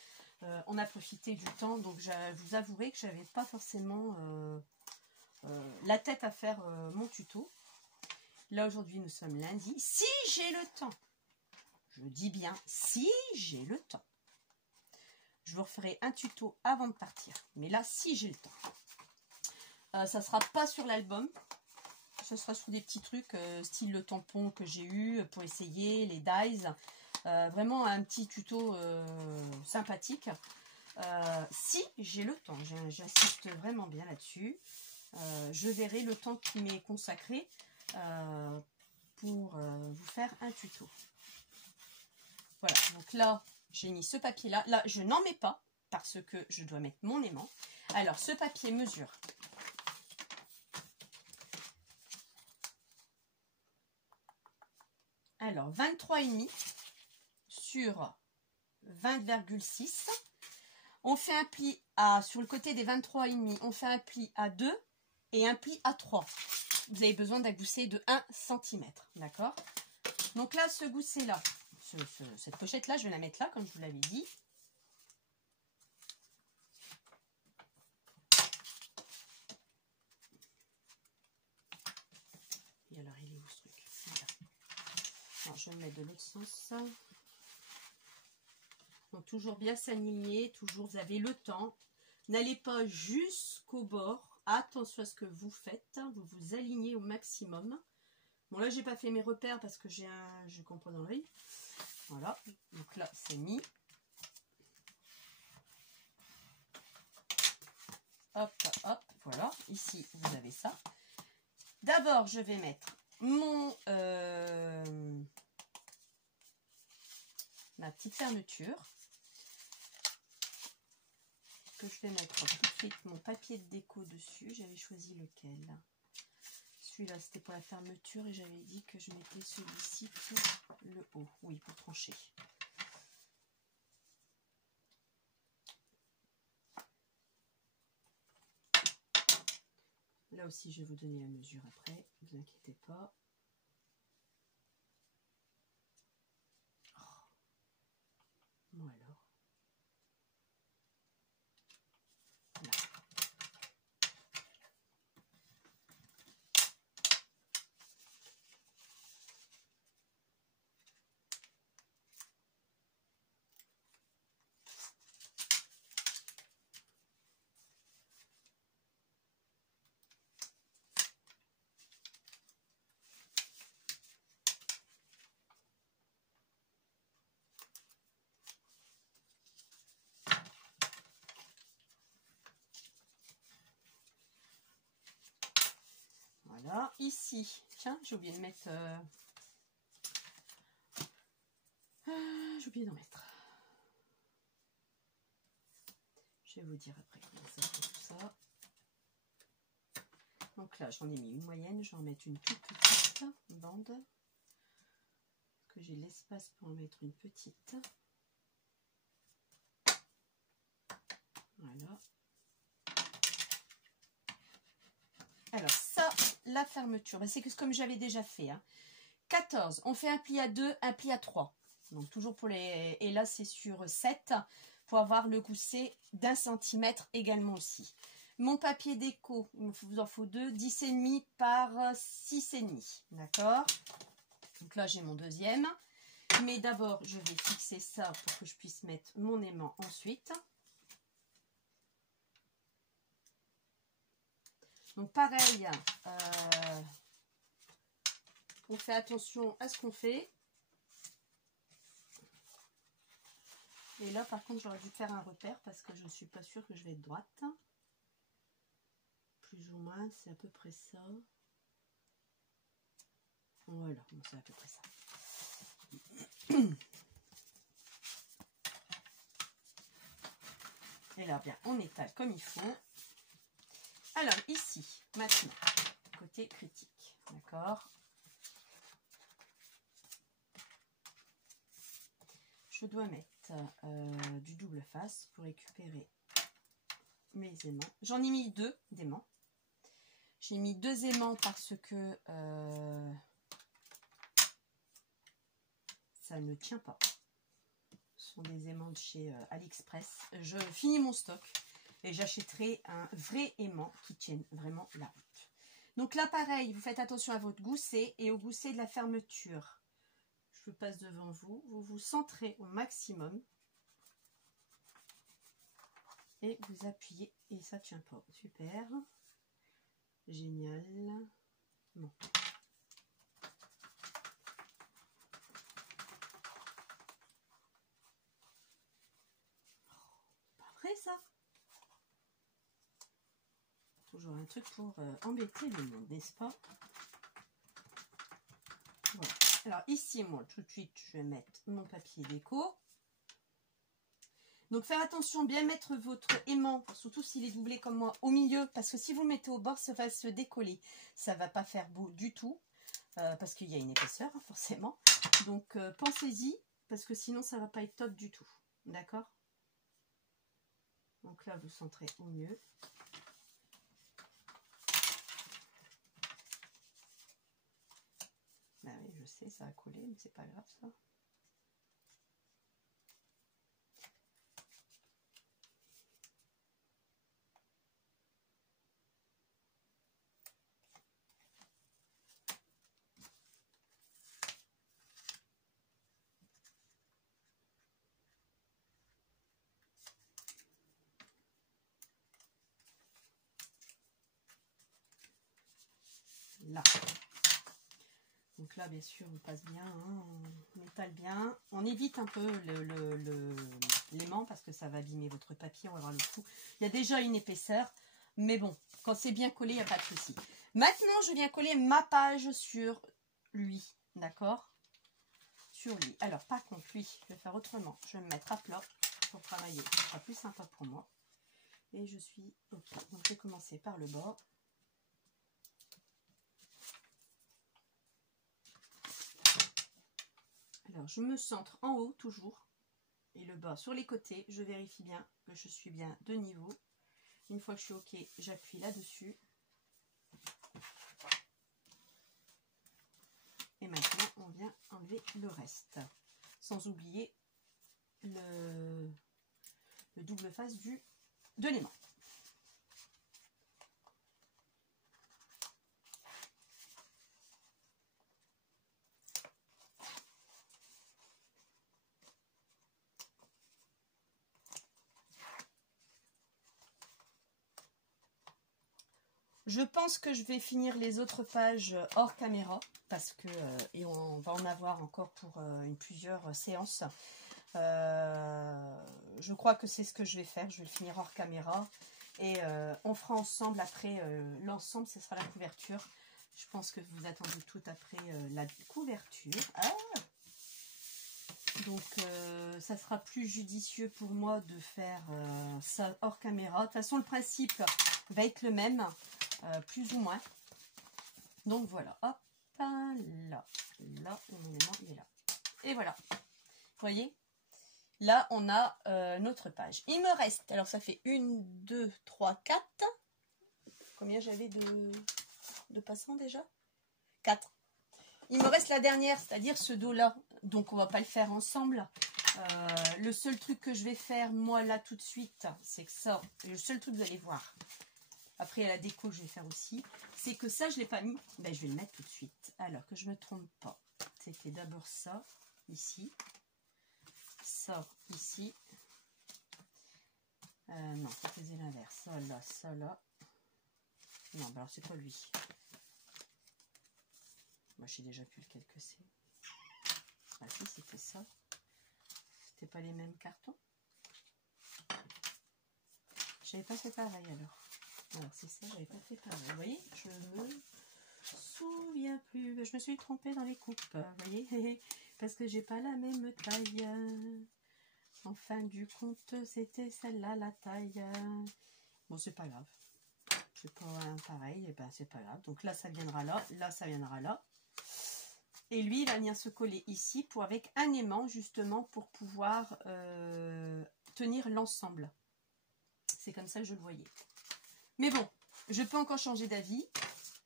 On a profité du temps, donc je vous avouerai que j'avais pas forcément la tête à faire mon tuto. Là, aujourd'hui, nous sommes lundi. Si j'ai le temps, je dis bien si j'ai le temps. Je vous referai un tuto avant de partir. Mais là, si j'ai le temps. Ça ne sera pas sur l'album. Ce sera sur des petits trucs, style le tampon que j'ai eu pour essayer, les dies. Vraiment un petit tuto sympathique. Si j'ai le temps, j'insiste vraiment bien là-dessus. Je verrai le temps qui m'est consacré pour vous faire un tuto. Voilà, donc là, j'ai mis ce papier-là. Là, je n'en mets pas parce que je dois mettre mon aimant. Alors, ce papier mesure alors 23,5 sur 20,6. On fait un pli sur le côté des 23,5, on fait un pli à 2 et un pli à 3. Vous avez besoin d'un gousset de 1 cm, d'accord? Donc là, ce gousset-là, cette pochette-là, je vais la mettre là, comme je vous l'avais dit. Et alors, il est où ce truc? Voilà. Alors, je vais le mettre de l'autre sens. Donc, toujours bien s'aligner, toujours, vous avez le temps. N'allez pas jusqu'au bord. Attention à ce que vous faites. Vous vous alignez au maximum. Bon, là, j'ai pas fait mes repères parce que je comprends dans l'œil. Voilà. Donc là, c'est mis. Hop, hop. Voilà. Ici, vous avez ça. D'abord, je vais mettre ma petite fermeture. Que je vais mettre tout de suite mon papier de déco dessus. J'avais choisi lequel? Celui-là, c'était pour la fermeture et j'avais dit que je mettais celui-ci pour le haut. Oui, pour trancher. Là aussi, je vais vous donner la mesure après. Ne vous inquiétez pas. Oh. Bon alors. Là. Voilà, ici, tiens, j'ai oublié de mettre... j'ai oublié d'en mettre. Je vais vous dire après comment ça fait tout ça. Donc là, j'en ai mis une moyenne, je vais en mettre une toute petite bande. Parce que j'ai l'espace pour en mettre une petite. Voilà. Alors ça, la fermeture, c'est que comme j'avais déjà fait. Hein. 14, on fait un pli à 2, un pli à 3. Donc toujours pour les... Et là, c'est sur 7 pour avoir le gousset d'1 centimètre également aussi. Mon papier déco, il vous en faut 2, 10,5 par 6,5. D'accord? Donc là, j'ai mon deuxième. Mais d'abord, je vais fixer ça pour que je puisse mettre mon aimant ensuite. Donc pareil, on fait attention à ce qu'on fait. Et là, par contre, j'aurais dû faire un repère parce que je ne suis pas sûre que je vais être droite. Plus ou moins, c'est à peu près ça. Voilà, bon, c'est à peu près ça. Et là, bien, on étale comme il faut. Alors, ici, maintenant, côté critique, d'accord? Je dois mettre du double face pour récupérer mes aimants. J'en ai mis 2 d'aimants. J'ai mis 2 aimants parce que ça ne tient pas. Ce sont des aimants de chez AliExpress. Je finis mon stock et j'achèterai un vrai aimant qui tienne vraiment la route. Donc là, pareil, vous faites attention à votre gousset et au gousset de la fermeture. Je passe devant vous. Vous vous centrez au maximum. Et vous appuyez. Et ça ne tient pas. Super. Génial. Bon. Pas vrai ça? Toujours un truc pour embêter le monde, n'est-ce pas? Voilà. Alors ici, moi, tout de suite, je vais mettre mon papier déco. Donc faire attention, bien mettre votre aimant, surtout s'il est doublé comme moi, au milieu, parce que si vous le mettez au bord, ça va se décoller. Ça va pas faire beau du tout, parce qu'il y a une épaisseur, hein, forcément. Donc pensez-y, parce que sinon ça va pas être top du tout. D'accord? Donc là, vous centrez au mieux. Ben oui, je sais, ça a collé, mais c'est pas grave ça. Là. Donc là, bien sûr, on passe bien, hein, on étale bien. On évite un peu l'aimant parce que ça va abîmer votre papier, on va voir le coup. Il y a déjà une épaisseur, mais bon, quand c'est bien collé, il n'y a pas de souci. Maintenant, je viens coller ma page sur lui, d'accord? Sur lui. Alors, par contre, lui, je vais faire autrement. Je vais me mettre à plat pour travailler. Ce sera plus sympa pour moi. Et je suis OK. Donc, je vais commencer par le bord. Alors, je me centre en haut toujours et le bas sur les côtés. Je vérifie bien que je suis bien de niveau. Une fois que je suis OK, j'appuie là-dessus. Et maintenant, on vient enlever le reste. Sans oublier le double face de l'aimant. Je pense que je vais finir les autres pages hors caméra parce que et on va en avoir encore pour plusieurs séances. Je crois que c'est ce que je vais faire. Je vais le finir hors caméra et on fera ensemble après l'ensemble. Ce sera la couverture. Je pense que vous attendez tout après la couverture. Ah, donc ça sera plus judicieux pour moi de faire ça hors caméra. De toute façon, le principe va être le même. Plus ou moins. Donc voilà, hop, là, mon élément il est là. Et voilà, vous voyez, là on a notre page. Il me reste, alors ça fait 1, 2, 3, 4. Combien j'avais de passants déjà? 4. Il me reste la dernière, c'est-à-dire ce dos-là. Donc on va pas le faire ensemble. Le seul truc que je vais faire, moi, là, tout de suite, c'est que ça, le seul truc que vous allez voir, après, à la déco, je vais faire aussi. C'est que ça, je ne l'ai pas mis. Ben, je vais le mettre tout de suite. Alors que je ne me trompe pas. C'était d'abord ça, ici. Ça, ici. Non, ça faisait l'inverse. Ça, là, ça, là. Non, ben alors, c'est pas lui. Moi, je sais déjà plus lequel que c'est. Ah si, c'était ça. C'était pas les mêmes cartons. J'avais pas fait pareil, alors. Alors c'est ça, j'avais pas fait pareil. Vous voyez, je me souviens plus. Je me suis trompée dans les coupes. Vous voyez, parce que j'ai pas la même taille. En fin du compte, c'était celle-là la taille. Bon, c'est pas grave. C'est pas un pareil, et ben c'est pas grave. Donc là, ça viendra là, ça viendra là. Et lui, il va venir se coller ici pour avec un aimant justement pour pouvoir tenir l'ensemble. C'est comme ça que je le voyais. Mais bon, je peux encore changer d'avis.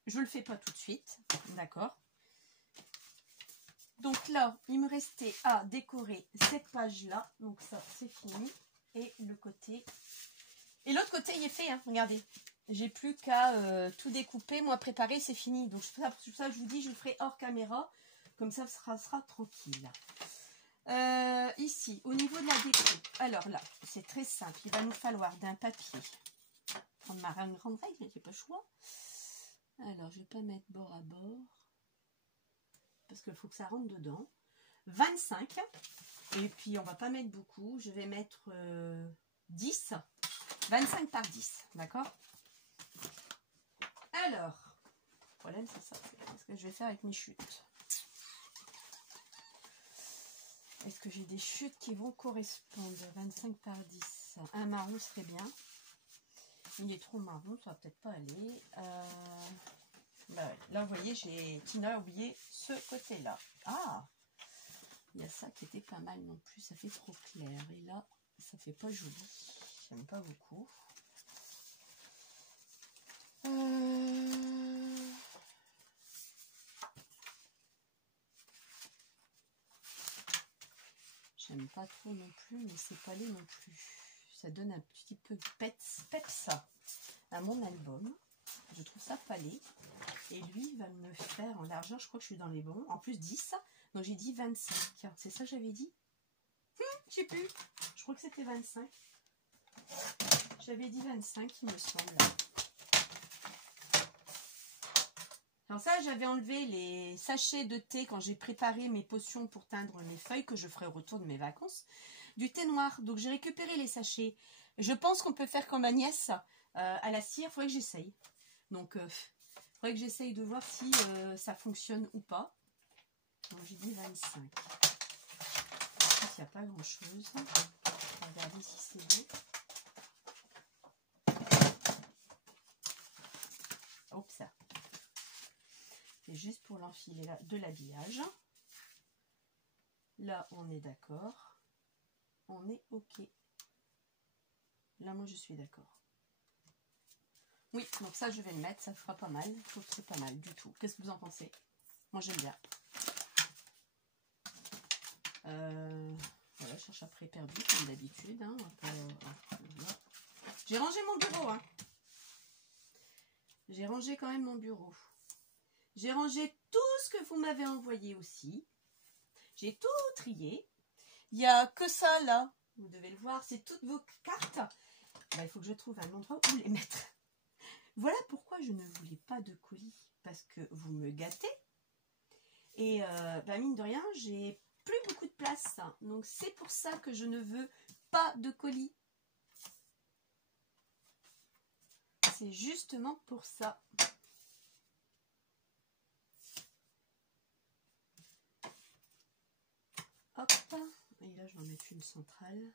Je ne le fais pas tout de suite. D'accord. Donc là, il me restait à décorer cette page-là. Donc ça, c'est fini. Et le côté... Et l'autre côté, il est fait. Hein. Regardez. J'ai plus qu'à tout découper, moi préparer, c'est fini. Donc c'est pour ça que je vous dis, je le ferai hors caméra. Comme ça, sera tranquille. Ici, au niveau de la déco. Alors là, c'est très simple. Il va nous falloir d'un papier. Prendre ma grande règle, mais j'ai pas le choix. Alors, je vais pas mettre bord à bord. Parce qu'il faut que ça rentre dedans. 25. Et puis, on va pas mettre beaucoup. Je vais mettre 10. 25 par 10. D'accord? Alors, le problème, c'est ça. C'est ce que je vais faire avec mes chutes. Est-ce que j'ai des chutes qui vont correspondre? 25 par 10. Un marron serait bien. Il est trop marron, ça va peut-être pas aller. Bah ouais. Là, vous voyez, Tina a oublié ce côté-là. Ah, il y a ça qui était pas mal non plus. Ça fait trop clair. Et là, ça fait pas joli. J'aime pas beaucoup. J'aime pas trop non plus, mais c'est pas laid non plus. Ça donne un petit peu peps à mon album. Je trouve ça pas laid. Et lui, il va me faire en largeur, je crois que je suis dans les bons. En plus 10, donc j'ai dit 25. C'est ça que j'avais dit? Je sais plus. Je crois que c'était 25. J'avais dit 25, il me semble. Alors ça, j'avais enlevé les sachets de thé quand j'ai préparé mes potions pour teindre mes feuilles que je ferai au retour de mes vacances. Du thé noir. Donc j'ai récupéré les sachets. Je pense qu'on peut faire comme Agnès à la cire. Il faudrait que j'essaye. Donc il faudrait que j'essaye de voir si ça fonctionne ou pas. Donc j'ai dit 25. Il n'y a pas grand chose. On va regarder si c'est bon. Oups, ça. C'est juste pour l'enfiler de l'habillage. Là, on est d'accord. On est OK. Là, moi, je suis d'accord. Oui, donc ça, je vais le mettre. Ça fera pas mal. Je trouve que c'est pas mal du tout. Qu'est-ce que vous en pensez? Moi, j'aime bien. Voilà, je cherche après perdu, comme d'habitude. Hein. J'ai rangé mon bureau. Hein. J'ai rangé quand même mon bureau. J'ai rangé tout ce que vous m'avez envoyé aussi. J'ai tout trié. Il n'y a que ça là. Vous devez le voir. C'est toutes vos cartes. Ben, il faut que je trouve un endroit où les mettre. Voilà pourquoi je ne voulais pas de colis. Parce que vous me gâtez. Et ben, mine de rien, j'ai plus beaucoup de place. Donc c'est pour ça que je ne veux pas de colis. C'est justement pour ça. Hop. Et là, je vais en mettre une centrale.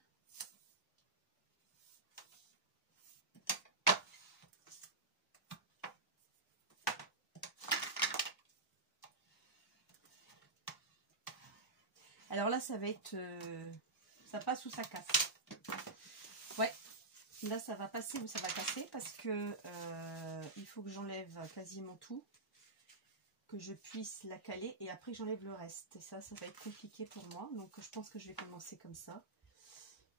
Alors là, ça va être... ça passe ou ça casse. Ouais. Là, ça va passer ou ça va casser parce que il faut que j'enlève quasiment tout. Que je puisse la caler et après j'enlève le reste. Et ça va être compliqué pour moi. Donc je pense que je vais commencer comme ça.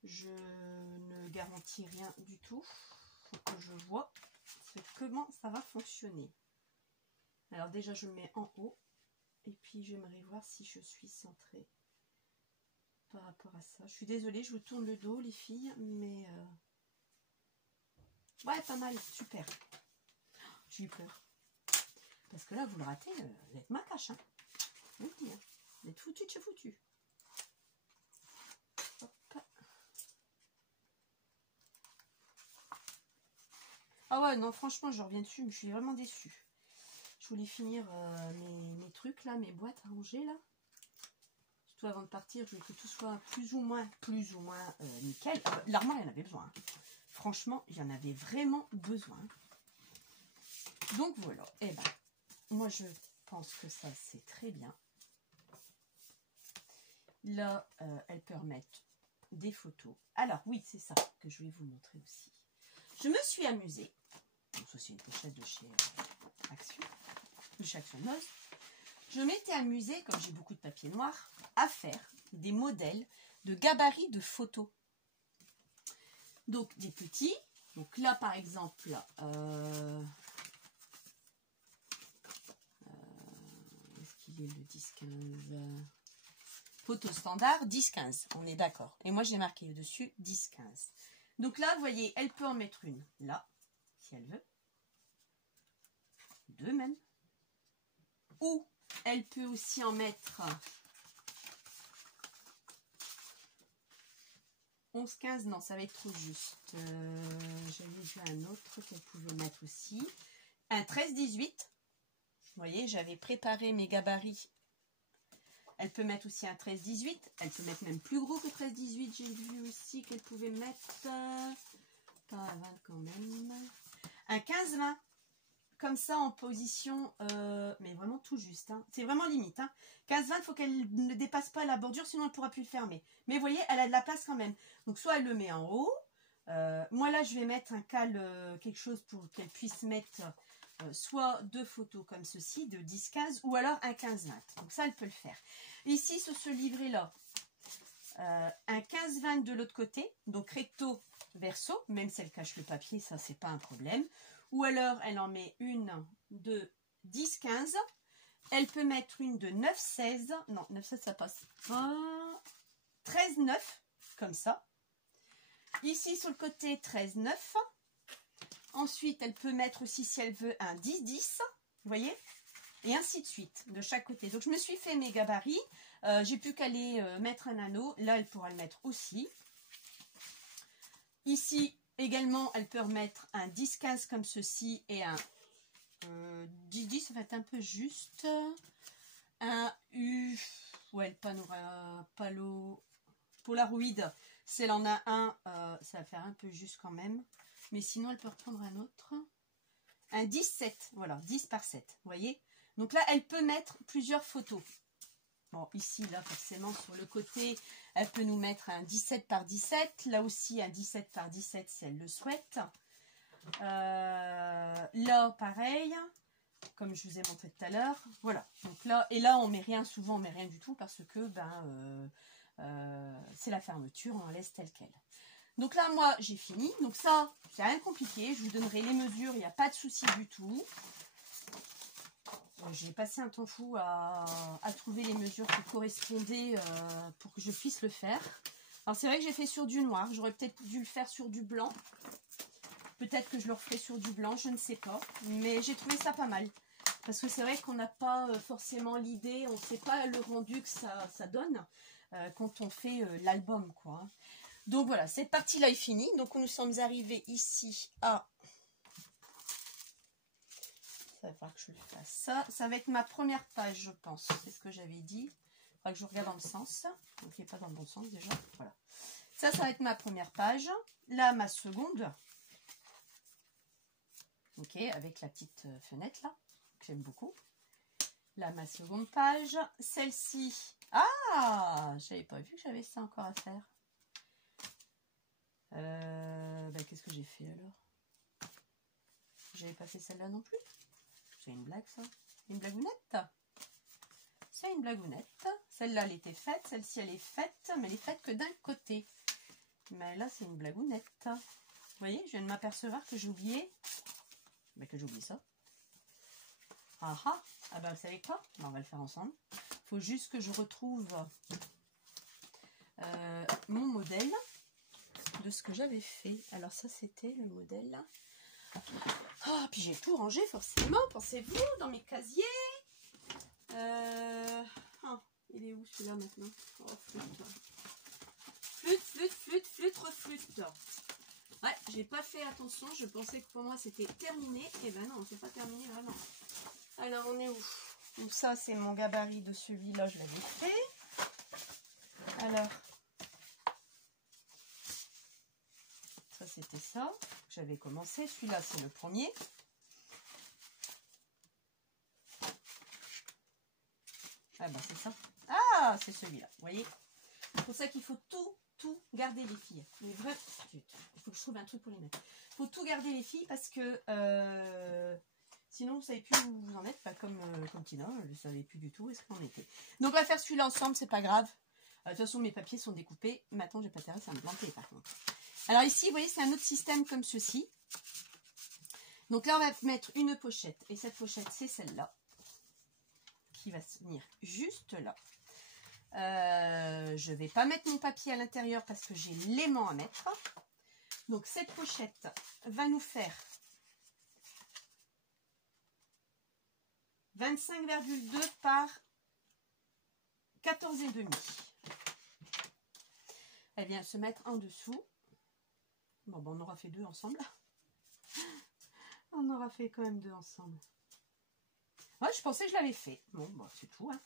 Je ne garantis rien du tout. Il faut que je vois comment ça va fonctionner. Alors déjà je le mets en haut. Et puis j'aimerais voir si je suis centrée par rapport à ça. Je suis désolée, je vous tourne le dos les filles. Mais ouais, pas mal, super. J'ai eu peur. Parce que là, vous le ratez, vous êtes ma cache. Hein. Je vous le dis. Hein. Vous êtes foutu de chez foutu. Hop. Ah ouais, non, franchement, je reviens dessus. Mais je suis vraiment déçue. Je voulais finir mes trucs, là, mes boîtes à ranger, là. Surtout avant de partir, je veux que tout soit plus ou moins nickel. L'armoire, il en avait besoin. Hein. Franchement, il y en avait vraiment besoin. Donc, voilà. Eh ben. Moi, je pense que ça, c'est très bien. Là, elle peut remettre des photos. Alors, oui, c'est ça que je vais vous montrer aussi. Je me suis amusée. Donc, ça, c'est une pochette de chez Action. De chez Action Noz. Je m'étais amusée, comme j'ai beaucoup de papier noir, à faire des modèles de gabarits de photos. Donc, des petits. Donc là, par exemple, est-ce qu'il est le 10-15 photo standard 10-15, on est d'accord. Et moi, j'ai marqué dessus 10-15. Donc là, vous voyez, elle peut en mettre une là, si elle veut. Deux même. Ou elle peut aussi en mettre 11-15, non, ça va être trop juste. J'avais vu un autre qu'elle pouvait mettre aussi. Un 13-18. Vous voyez, j'avais préparé mes gabarits. Elle peut mettre aussi un 13-18. Elle peut mettre même plus gros que 13-18. J'ai vu aussi qu'elle pouvait mettre... pas à 20 quand même. Un 15-20. Comme ça en position... mais vraiment tout juste. Hein. C'est vraiment limite. Hein. 15-20, il faut qu'elle ne dépasse pas la bordure. Sinon, elle ne pourra plus le fermer. Mais vous voyez, elle a de la place quand même. Donc, soit elle le met en haut. Moi, là, je vais mettre un cal, quelque chose pour qu'elle puisse mettre... soit deux photos comme ceci, de 10-15, ou alors un 15-20. Donc ça, elle peut le faire. Ici, sur ce livret-là, un 15-20 de l'autre côté, donc recto, verso, même si elle cache le papier, ça, c'est pas un problème. Ou alors, elle en met une de 10-15. Elle peut mettre une de 9-16. Non, 9-16, ça passe pas. 13-9, comme ça. Ici, sur le côté, 13-9. Ensuite, elle peut mettre aussi, si elle veut, un 10-10, vous voyez, et ainsi de suite, de chaque côté. Donc, je me suis fait mes gabarits. J'ai plus qu'à aller mettre un anneau. Là, elle pourra le mettre aussi. Ici, également, elle peut remettre un 10-15 comme ceci et un 10-10, ça va être un peu juste. Un U, ouais, le Polaroid, si elle en a un, ça va faire un peu juste quand même. Mais sinon, elle peut reprendre un autre. Un 17, voilà, 10 par 7, vous voyez. Donc là, elle peut mettre plusieurs photos. Bon, ici, là, forcément, sur le côté, elle peut nous mettre un 17 par 17. Là aussi, un 17 par 17, si elle le souhaite. Là, pareil, comme je vous ai montré tout à l'heure. Voilà, donc là, et là, on met rien, souvent, on met rien du tout, parce que, c'est la fermeture, on en laisse telle quelle. Donc là, moi, j'ai fini. Donc ça, c'est rien de compliqué. Je vous donnerai les mesures. Il n'y a pas de souci du tout. J'ai passé un temps fou à trouver les mesures qui correspondaient pour que je puisse le faire. Alors, c'est vrai que j'ai fait sur du noir. J'aurais peut-être dû le faire sur du blanc. Peut-être que je le referai sur du blanc. Je ne sais pas. Mais j'ai trouvé ça pas mal. Parce que c'est vrai qu'on n'a pas forcément l'idée. On ne sait pas le rendu que ça donne quand on fait l'album, quoi. Donc voilà, cette partie-là est finie. Donc nous sommes arrivés ici à... Ça va falloir que je le fasse. Ça va être ma première page, je pense. C'est ce que j'avais dit. Il faudra que je regarde dans le sens. Donc il n'est pas dans le bon sens déjà. Voilà. Ça va être ma première page. Là, ma seconde. Ok, avec la petite fenêtre là, que j'aime beaucoup. Là, ma seconde page. Celle-ci. Ah, j'avais pas vu que j'avais ça encore à faire. Qu'est-ce que j'ai fait alors? J'avais pas fait celle-là non plus. C'est une blague ça. Une blagounette. C'est une blagounette. Celle-là elle était faite. Celle-ci elle est faite. Mais elle est faite que d'un côté. Mais là c'est une blagounette. Vous voyez, je viens de m'apercevoir que j'ai oublié. Que j'ai oublié ça. Ah ah. Ah bah vous savez quoi? On va le faire ensemble. Il faut juste que je retrouve mon modèle de ce que j'avais fait. Alors ça c'était le modèle là. Ah, puis j'ai tout rangé forcément, pensez-vous, dans mes casiers. Il est où celui-là maintenant? Oh, flûte. Ouais, j'ai pas fait attention, je pensais que pour moi c'était terminé. Et ben non, c'est pas terminé vraiment. Alors on est où? Donc ça c'est mon gabarit de celui-là, je l'avais fait. Alors, ça c'était ça, j'avais commencé. Celui-là c'est le premier. Ah bah c'est ça. Ah, c'est celui-là, vous voyez. C'est pour ça qu'il faut tout garder les filles. Les vrais... Il faut que je trouve un truc pour les mettre. Il faut tout garder les filles parce que sinon vous ne savez plus où vous en êtes. Pas comme Tina, elle ne savait plus du tout où est-ce qu'on était. Donc on va faire celui-là ensemble, c'est pas grave. De toute façon mes papiers sont découpés. Maintenant j'ai pas intérêt à me planter par contre. Alors ici, vous voyez, c'est un autre système comme ceci. Donc là, on va mettre une pochette. Et cette pochette, c'est celle-là. Qui va se venir juste là. Je ne vais pas mettre mon papier à l'intérieur parce que j'ai l'aimant à mettre. Donc cette pochette va nous faire 25,2 par 14,5. Elle vient se mettre en dessous. Bon, on aura fait 2 ensemble. On aura fait quand même 2 ensemble. Ouais, je pensais que je l'avais fait. Bon, bah, c'est tout. Hein.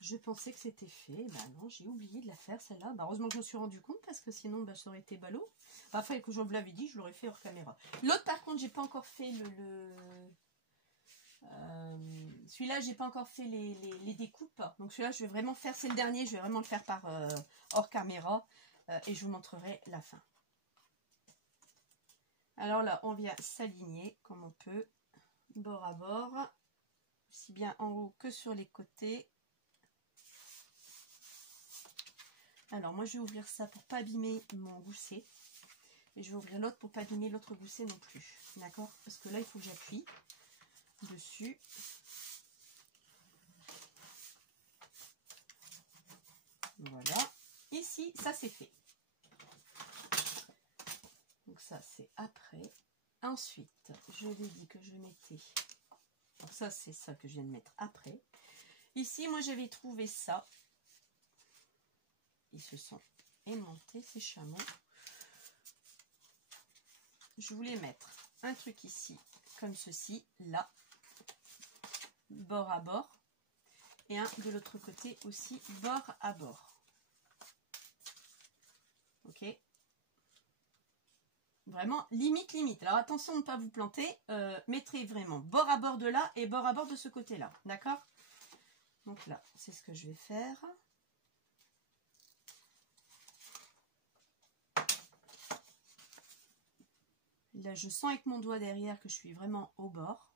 Je pensais que c'était fait. Bah non, j'ai oublié de la faire celle-là. Bah, heureusement que je me suis rendu compte parce que sinon, bah, ça aurait été ballot. Enfin, que je vous l'avais dit, je l'aurais fait hors caméra. L'autre, par contre, j'ai pas encore fait celui-là, j'ai pas encore fait les découpes. Donc celui-là, je vais vraiment faire, c'est le dernier, je vais vraiment le faire par hors caméra. Et je vous montrerai la fin. Alors là, on vient s'aligner comme on peut, bord à bord, aussi bien en haut que sur les côtés. Alors moi, je vais ouvrir ça pour pas abîmer mon gousset. Et je vais ouvrir l'autre pour pas abîmer l'autre gousset non plus. D'accord? Parce que là, il faut que j'appuie dessus. Voilà. Ici, ça c'est fait. Donc ça, c'est après. Ensuite, je vous ai dit que je mettais... Donc ça, c'est ça que je viens de mettre après. Ici, moi, j'avais trouvé ça. Ils se sont aimantés, ces chameaux. Je voulais mettre un truc ici, comme ceci, là, bord à bord. Et un de l'autre côté aussi, bord à bord. Ok. Vraiment, limite, limite. Alors, attention de ne pas vous planter. Mettrez vraiment bord à bord de là et bord à bord de ce côté-là. D'accord? Donc là, c'est ce que je vais faire. Là, je sens avec mon doigt derrière que je suis vraiment au bord.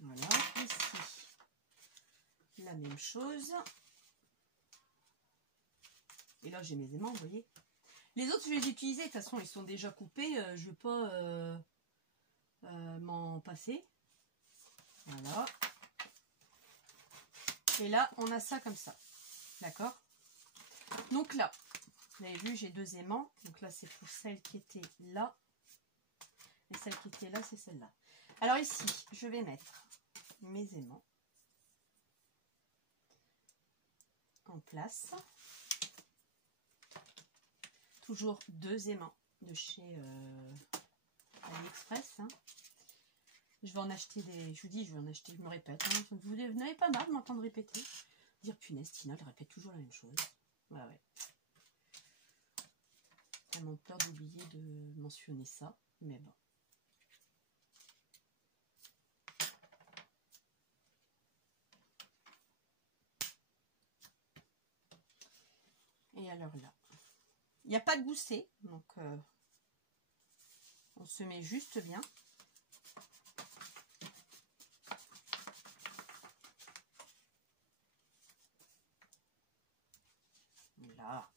Voilà, ici, la même chose. Et là, j'ai mes aimants, vous voyez. Les autres, je vais les utiliser. De toute façon, ils sont déjà coupés. Je ne veux pas m'en passer. Voilà. Et là, on a ça comme ça. D'accord? Donc là, vous avez vu, j'ai 2 aimants. Donc là, c'est pour celle qui était là. Et celle qui était là, c'est celle-là. Alors ici, je vais mettre mes aimants en place. Toujours 2 aimants de chez AliExpress. Hein. Je vais en acheter des... Je vous dis, je vais en acheter, je me répète. Hein. Vous n'avez pas marre de m'entendre répéter. Dire punaise, Tina, elle répète toujours la même chose. Ouais, ouais. Tellement peur d'oublier de mentionner ça. Mais bon. Et alors là, il n'y a pas de gousset, donc on se met juste bien. Là.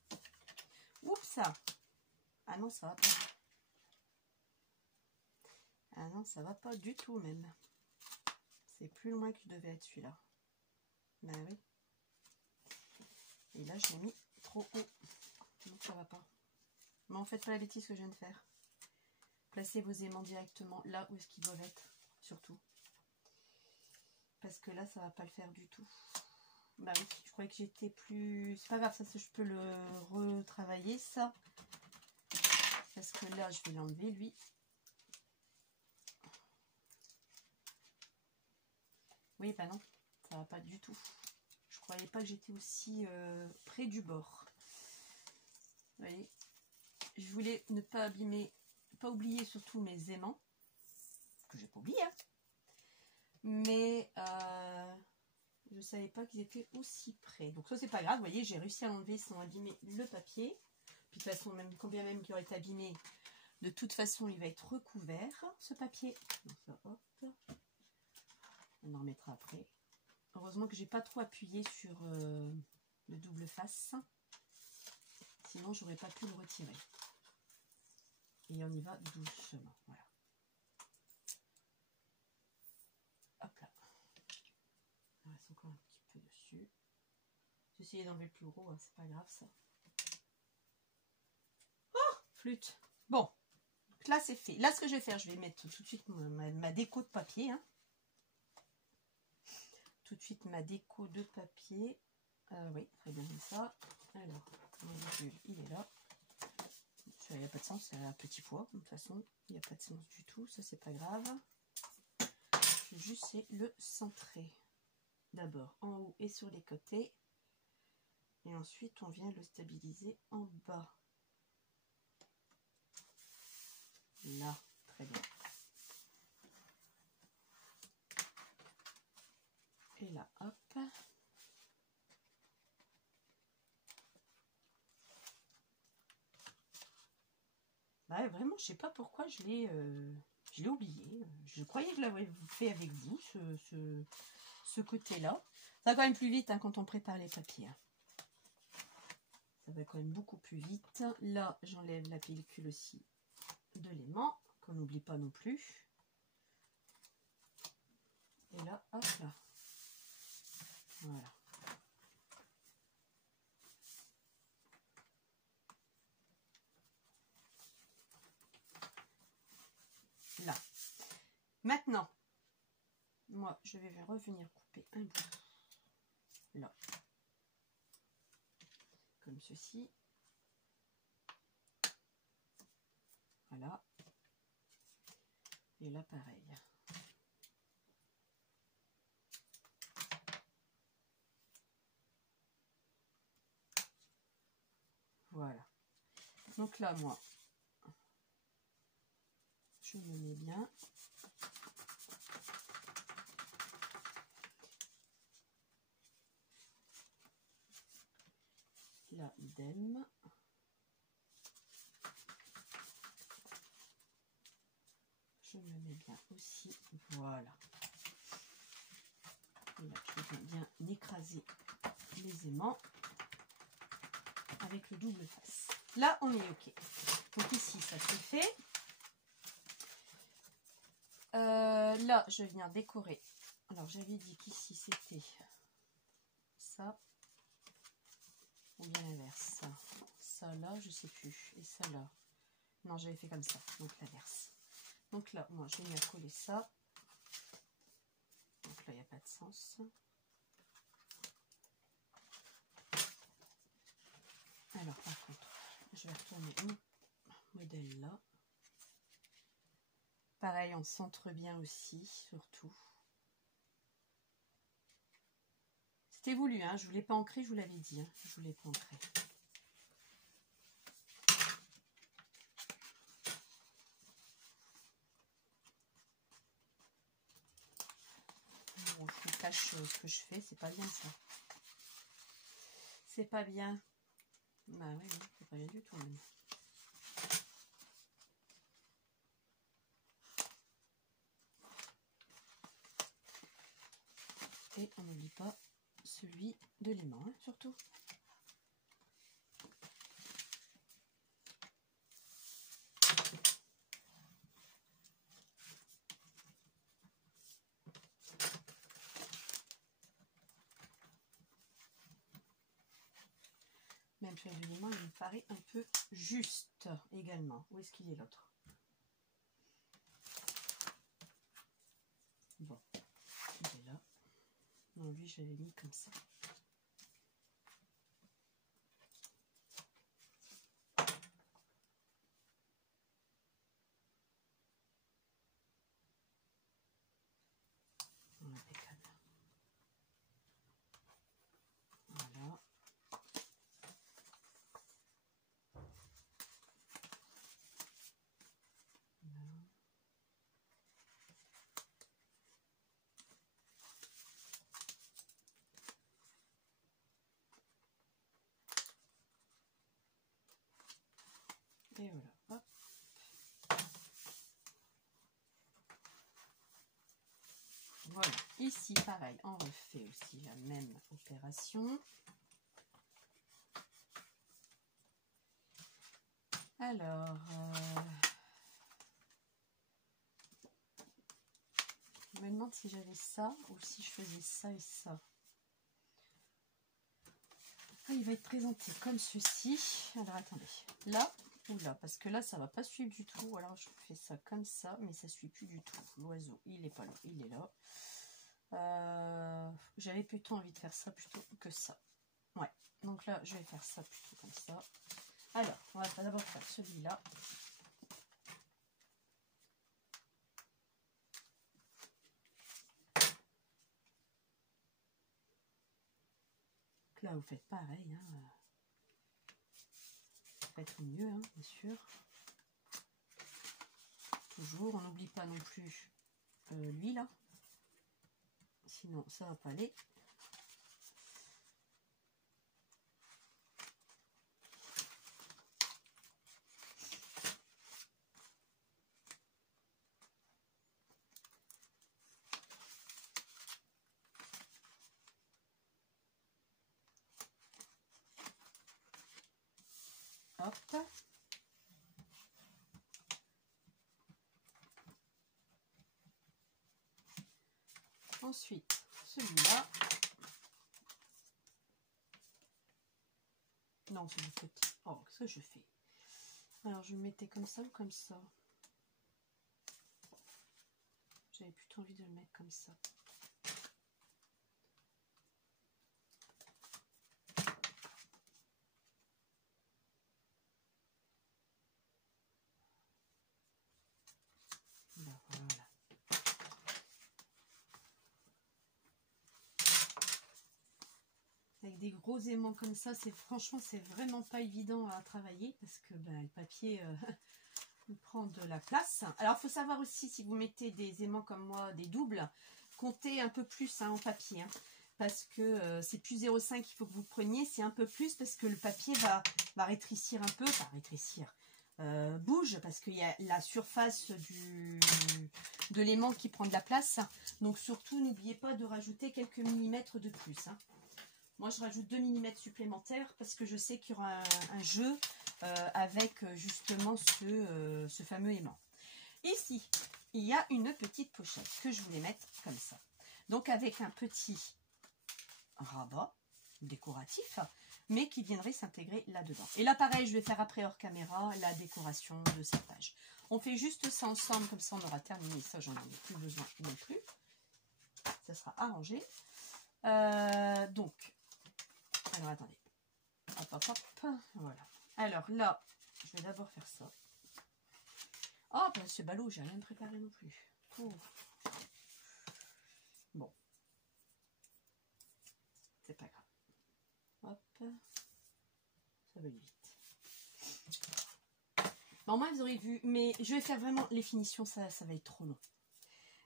Oups! Ah non, ça va pas. Ah non, ça va pas du tout même. C'est plus loin que devait être celui-là. Ben oui. Et là, je l'ai mis trop haut. Donc ça va pas. Mais faites pas la bêtise que je viens de faire. Placez vos aimants directement là où est-ce qu'ils doivent être. Surtout. Parce que là, ça va pas le faire du tout. Bah oui, je croyais que j'étais plus... C'est pas grave, ça, je peux le retravailler, ça. Parce que là, je vais l'enlever, lui. Oui, bah non, ça va pas du tout. Je croyais pas que j'étais aussi près du bord. Vous voyez, je voulais ne pas abîmer, pas oublier surtout mes aimants. Que j'ai pas oublié, hein. Mais je savais pas qu'ils étaient aussi près. Donc ça, c'est pas grave, vous voyez, j'ai réussi à l'enlever sans abîmer le papier. Puis de toute façon, même combien même qu'il aurait été abîmé, de toute façon, il va être recouvert, ce papier. Donc ça, hop. On on en remettra après. Heureusement que j'ai pas trop appuyé sur le double face. Sinon, j'aurais pas pu le retirer. Et on y va doucement. Voilà. Hop là. Il reste encore un petit peu dessus. J'ai essayé d'enlever le plus gros, hein, c'est pas grave ça. Oh, flûte. Bon, donc là c'est fait. Là, ce que je vais faire, je vais mettre tout de suite ma déco de papier. Hein. Tout de suite ma déco de papier. Oui, très bien comme ça. Alors, mon module, il est là. Il n'y a pas de sens, c'est un petit poids. De toute façon, il n'y a pas de sens du tout. Ça, c'est pas grave. Je vais juste le centrer. D'abord en haut et sur les côtés. Et ensuite, on vient le stabiliser en bas. Là, très bien. Et là, hop. Bah, vraiment, je sais pas pourquoi je l'ai oublié. Je croyais que je l'avais fait avec vous, ce côté-là. Ça va quand même plus vite hein, quand on prépare les papiers. Ça va quand même beaucoup plus vite. Là, j'enlève la pellicule aussi de l'aimant, qu'on n'oublie pas non plus. Et là, hop là. Voilà. Là. Maintenant, moi, je vais revenir couper un bout. Là. Comme ceci. Voilà. Et là, pareil. Voilà. Donc là, moi, je me mets bien. Là, idem. Je me mets bien aussi. Voilà. Et là, je vais bien écraser les aimants avec le double face. Là, on est OK. Donc ici, ça c'est fait. Là, je vais venir décorer. Alors, j'avais dit qu'ici, c'était ça. Ou bien l'inverse. Ça là, je sais plus. Et ça là. Non, j'avais fait comme ça. Donc l'inverse. Donc là, moi, je vais venir coller ça. Donc là, il n'y a pas de sens. Alors, par contre, je vais retourner mon modèle là. Pareil, on centre bien aussi, surtout. C'était voulu, hein, je ne voulais pas ancrer, je vous l'avais dit. Hein, je ne voulais pas ancrer. Bon, je vous cache ce que je fais, c'est pas bien ça. C'est pas bien. Bah oui, c'est pas bien du tout même. Et on n'oublie pas celui de l'aimant, hein, surtout. Même celui de l'aimant, il me paraît un peu juste également. Où est-ce qu'il est l'autre? Bon, il est là. Non, lui, je l'avais mis comme ça. Impeccable. Voilà. Et voilà, hop. Voilà, ici pareil, on refait aussi la même opération. Alors, je me demande si j'avais ça ou si je faisais ça et ça. Ah, il va être présenté comme ceci. Alors attendez, là ou là, parce que là ça va pas suivre du tout. Alors je fais ça comme ça, mais ça suit plus du tout. L'oiseau, il est pas là, il est là. J'avais plutôt envie de faire ça plutôt que ça. Ouais, donc là je vais faire ça plutôt comme ça. Alors, on va d'abord faire celui-là. Là, vous faites pareil. Hein. Ça peut être mieux, hein, bien sûr. Toujours, on n'oublie pas non plus lui là. Sinon, ça va pas aller. Hop. Ensuite, celui-là. Non, c'est le petit. Oh, qu'est-ce que je fais? Alors, je le mettais comme ça ou comme ça? J'avais plutôt envie de le mettre comme ça. Ben, voilà. Avec des gros aimants comme ça, franchement, c'est vraiment pas évident à travailler parce que ben, le papier prend de la place. Alors, il faut savoir aussi, si vous mettez des aimants comme moi, des doubles, comptez un peu plus en papier. Hein, parce que c'est plus 0,5 qu'il faut que vous preniez, c'est un peu plus parce que le papier va rétrécir un peu, enfin rétrécir, bouge parce qu'il y a la surface de l'aimant qui prend de la place. Donc surtout, n'oubliez pas de rajouter quelques millimètres de plus. Hein. Moi, je rajoute 2 mm supplémentaires parce que je sais qu'il y aura un jeu avec justement ce fameux aimant. Ici, il y a une petite pochette que je voulais mettre comme ça. Donc avec un petit rabat décoratif, mais qui viendrait s'intégrer là-dedans. Et là, pareil, je vais faire après hors caméra la décoration de cette page. On fait juste ça ensemble, comme ça on aura terminé ça, j'en ai plus besoin non plus. Ça sera arrangé. Donc, alors attendez. Hop, hop, hop. Voilà. Alors là, je vais d'abord faire ça. Oh, ben, ce ballot, j'ai rien préparé non plus. Oh. Bon. C'est pas grave. Hop. Ça va aller vite. Bon, moi, vous aurez vu, mais je vais faire vraiment les finitions, ça va être trop long.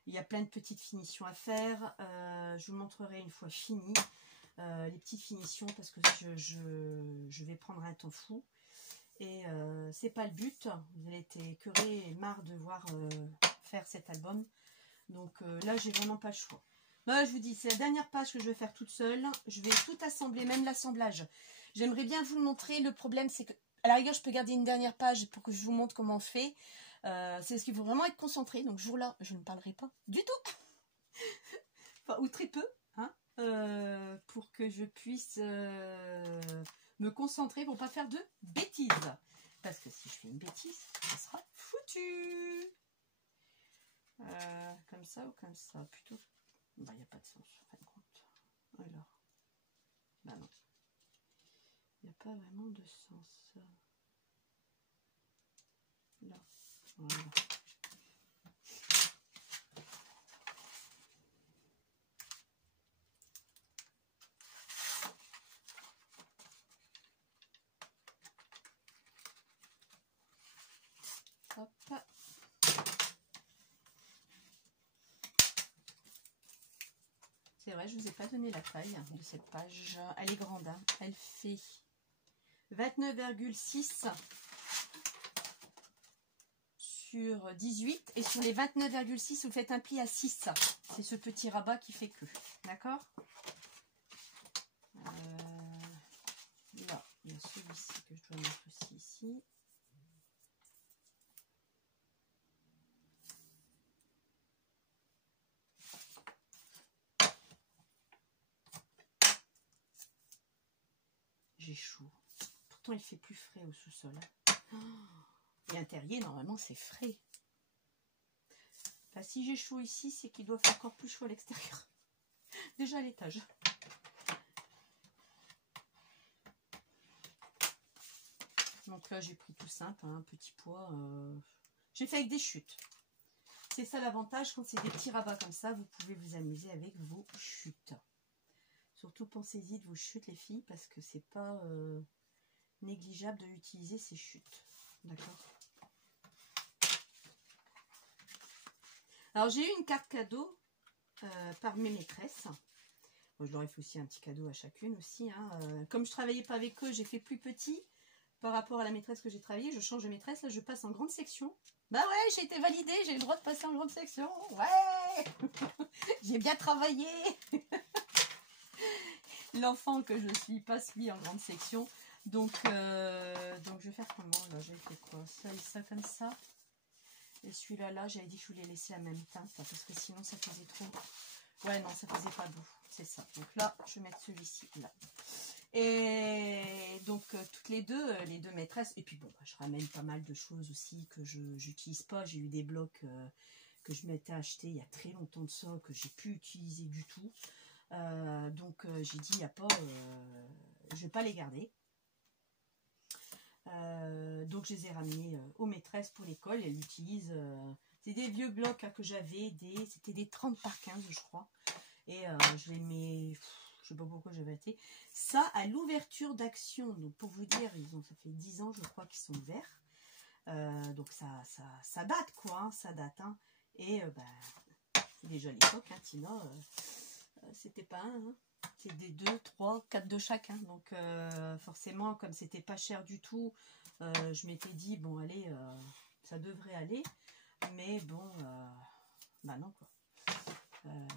Il y a plein de petites finitions à faire. Je vous montrerai une fois fini les petites finitions parce que je vais prendre un temps fou. Et c'est pas le but. Vous allez être écœurés et marre de voir faire cet album. Donc là, j'ai vraiment pas le choix. Moi, je vous dis, c'est la dernière page que je vais faire toute seule. Je vais tout assembler, même l'assemblage. J'aimerais bien vous le montrer. Le problème, c'est que, à la rigueur, je peux garder une dernière page pour que je vous montre comment on fait. C'est ce qu'il faut vraiment être concentré. Donc, jour-là, je ne parlerai pas du tout. Enfin, ou très peu. Hein, pour que je puisse me concentrer pour ne pas faire de bêtises. Parce que si je fais une bêtise, ça sera foutu. Comme ça ou comme ça, plutôt. Bah, il n'y a pas de sens, en fin de compte. Alors, bah non. Il n'y a pas vraiment de sens. Là, voilà. Hop. C'est vrai, je ne vous ai pas donné la taille de cette page. Elle est grande, hein. Elle fait 29,6 sur 18 et sur les 29,6 vous faites un pli à 6. C'est ce petit rabat qui fait que. D'accord? Là, il y a celui-ci que je dois mettre aussi ici. J'ai chaud. Pourtant, il fait plus frais au sous-sol. Et un terrier, normalement, c'est frais. Enfin, si j'ai chaud ici, c'est qu'il doit faire encore plus chaud à l'extérieur. Déjà à l'étage. Donc là, j'ai pris tout simple, un petit poids. J'ai fait avec des chutes. C'est ça l'avantage, quand c'est des petits rabats comme ça, vous pouvez vous amuser avec vos chutes. Surtout pensez-y de vos chutes les filles, parce que c'est pas négligeable de utiliser ces chutes. D'accord? Alors j'ai eu une carte cadeau par mes maîtresses. Bon, je leur ai fait aussi un petit cadeau à chacune aussi. Hein. Comme je travaillais pas avec eux, j'ai fait plus petit par rapport à la maîtresse que j'ai travaillé. Je change de maîtresse, là je passe en grande section. Bah ouais, j'ai été validée, j'ai le droit de passer en grande section. Ouais. J'ai bien travaillé. L'enfant que je suis passe lui en grande section. Donc je vais faire comment là? J'ai fait quoi? Ça et ça comme ça. Et celui-là, là, j'avais dit que je voulais laisser la même teinte. Parce que sinon, ça faisait trop... Ouais, non, ça faisait pas beau. C'est ça. Donc là, je vais mettre celui-ci, là. Et donc, toutes les deux maîtresses. Et puis, bon, bah, je ramène pas mal de choses aussi que je n'utilise pas. J'ai eu des blocs que je m'étais acheté il y a très longtemps de ça, que j'ai pu utiliser du tout. Donc, j'ai dit, il n'y a pas... je vais pas les garder. Donc je les ai ramenés aux maîtresses pour l'école. Elles l'utilisent. C'est des vieux blocs hein, que j'avais, c'était des 30 par 15 je crois. Et je les mets, je sais pas pourquoi j'avais été. Ça à l'ouverture d'Action. Donc pour vous dire, ça fait 10 ans je crois qu'ils sont ouverts. Donc ça date quoi, hein, ça date. Hein. Et c'est déjà à l'époque, hein, Tina, c'était pas un. Hein. C'est des 2, 3, 4 de chacun. Donc forcément, comme c'était pas cher du tout, je m'étais dit, bon allez, ça devrait aller. Mais bon, bah non quoi.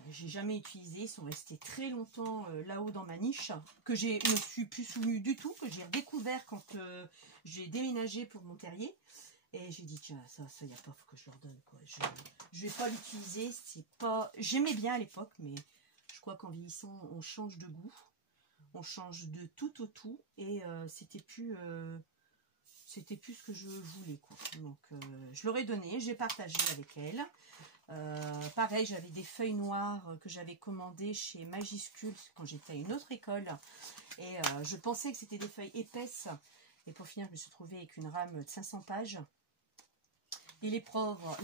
J'ai jamais utilisé, ils sont restés très longtemps là-haut dans ma niche, que je me suis plus souvenue du tout, que j'ai redécouvert quand j'ai déménagé pour mon terrier. Et j'ai dit, tiens, ça, il n'y a pas, faut que je leur donne quoi. Je vais pas l'utiliser, c'est pas... J'aimais bien à l'époque, mais... Je crois qu'en vieillissant, on change de goût, on change de tout au tout, et c'était plus ce que je voulais, quoi. Donc, je leur ai donné, j'ai partagé avec elle. Pareil, j'avais des feuilles noires que j'avais commandées chez Majuscule quand j'étais à une autre école, et je pensais que c'était des feuilles épaisses, et pour finir, je me suis retrouvée avec une rame de 500 pages. Et les pauvres,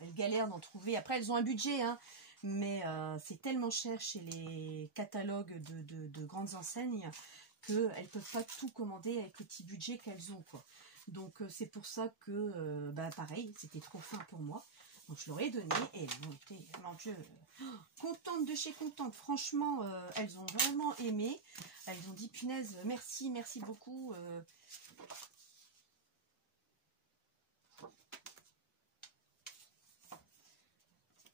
elles galèrent d'en trouver. Après, elles ont un budget, hein. Mais c'est tellement cher chez les catalogues de grandes enseignes qu'elles ne peuvent pas tout commander avec le petit budget qu'elles ont, quoi. Donc c'est pour ça que, pareil, c'était trop fin pour moi. Donc je leur ai donné et elles ont été, mon Dieu, contentes de chez contentes. Franchement, elles ont vraiment aimé. Elles ont dit, punaise, merci, merci beaucoup.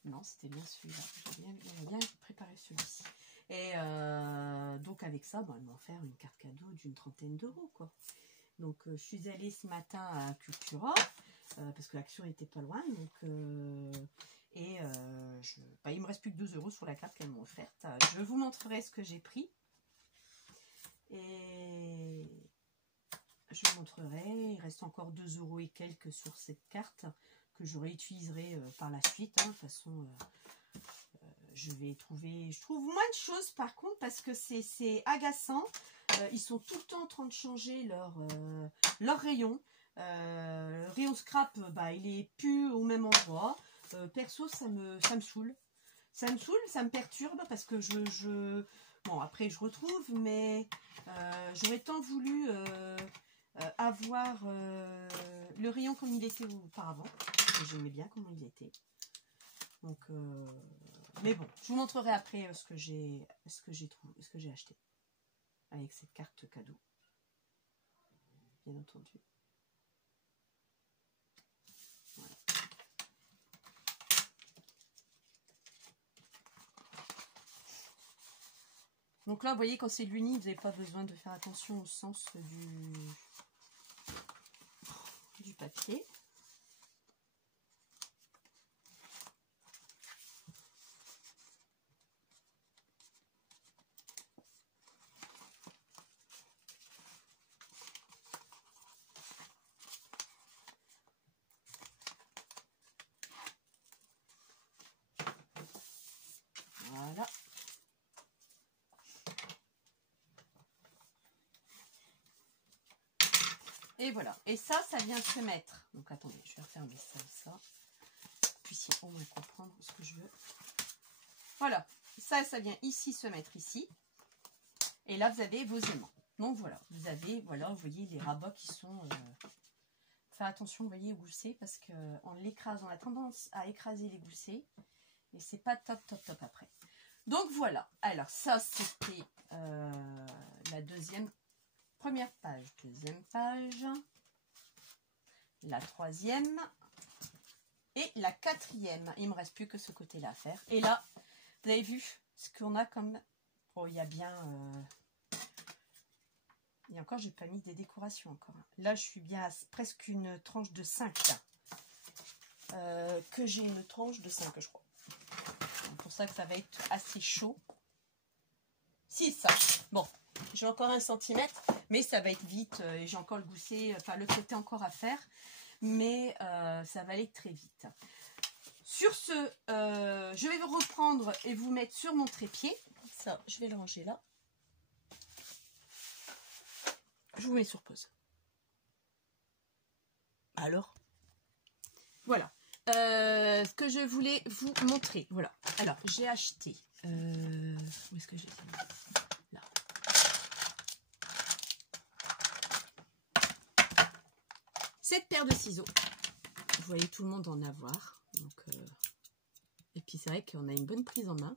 Non, c'était bien celui-là. J'ai bien préparé celui-ci. Et donc avec ça, elles m'ont offert une carte cadeau d'une 30aine d'euros, quoi. Donc je suis allée ce matin à Cultura, parce que l'action n'était pas loin. Donc, il me reste plus que 2 euros sur la carte qu'elles m'ont offerte. Je vous montrerai ce que j'ai pris. Et je vous montrerai. Il reste encore 2 euros et quelques sur cette carte que je réutiliserai par la suite. Hein. De toute façon, je trouve moins de choses par contre parce que c'est agaçant. Ils sont tout le temps en train de changer leur rayon. Le rayon scrap, il est plus au même endroit. Perso, ça me saoule. Ça me saoule, ça me perturbe parce que bon, après je retrouve, mais j'aurais tant voulu avoir le rayon comme il était auparavant. J'aimais bien comment il était. Donc, mais bon, je vous montrerai après ce que j'ai acheté avec cette carte cadeau, bien entendu. Donc là, vous voyez, quand c'est de l'uni, vous n'avez pas besoin de faire attention au sens du papier. Voilà. Et voilà. Et ça vient se mettre. Donc attendez, je vais refermer ça. Puissiez au moins comprendre ce que je veux. Voilà. Ça vient ici se mettre ici. Et là, vous avez vos aimants. Donc voilà. Vous avez, voilà, vous voyez les rabats qui sont... Faire attention, vous voyez, aux goussets, parce qu'en l'écrasant, on a tendance à écraser les goussets. Et c'est pas top après. Donc voilà. Alors ça, c'était la première page, deuxième page, la troisième et la quatrième. Il ne me reste plus que ce côté-là à faire. Et là, vous avez vu ce qu'on a comme... Oh, il y a bien... Et encore, j'ai pas mis des décorations encore. Là, je suis bien à presque une tranche de 5. Que j'ai une tranche de 5, je crois. C'est pour ça que ça va être assez chaud. 6. Bon, j'ai encore 1 cm, mais ça va être vite. Et j'ai encore le gousset, enfin le côté encore à faire. Mais ça va aller très vite. Sur ce, je vais vous reprendre et vous mettre sur mon trépied. Ça, je vais le ranger là. Je vous mets sur pause. Alors, voilà. Ce que je voulais vous montrer. Voilà. Alors, j'ai acheté. Où est-ce que j'ai là. Cette paire de ciseaux. Vous voyez tout le monde en avoir. Donc, et puis, c'est vrai qu'on a une bonne prise en main.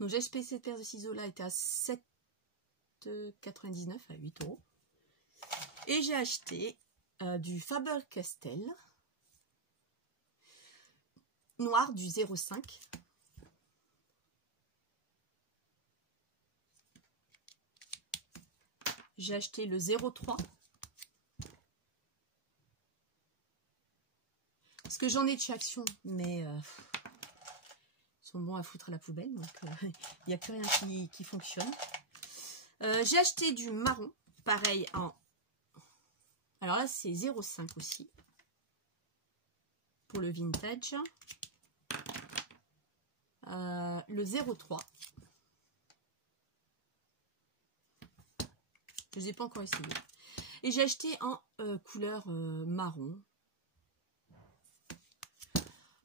Donc, j'ai acheté cette paire de ciseaux là. Elle était à 7,99 à 8 €. Et j'ai acheté du Faber-Castell noir du 0,5. J'ai acheté le 0,3. Parce que j'en ai de chez Action, mais ils sont bons à foutre à la poubelle, donc il n'y a plus rien qui fonctionne. J'ai acheté du marron, pareil en... Alors là, c'est 0,5 aussi. Pour le vintage. Le 0,3. Je ne les ai pas encore essayé. Et j'ai acheté en couleur marron.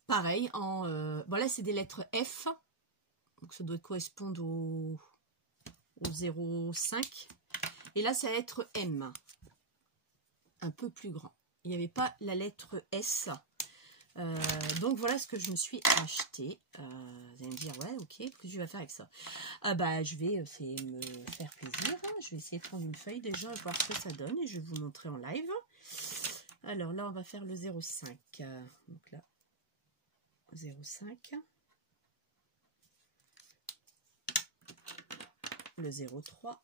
Pareil, en... voilà, c'est des lettres F. Donc ça doit correspondre au 0,5. Et là, ça va être M. Un peu plus grand. Il n'y avait pas la lettre S. Donc voilà ce que je me suis acheté. Vous allez me dire, ouais, ok, qu'est-ce que tu vas faire avec ça? Bah, je vais essayer de me faire plaisir. Je vais essayer de prendre une feuille déjà, voir ce que ça donne. Et je vais vous montrer en live. Alors là, on va faire le 0,5. Donc là, 0,5. Le 0,3.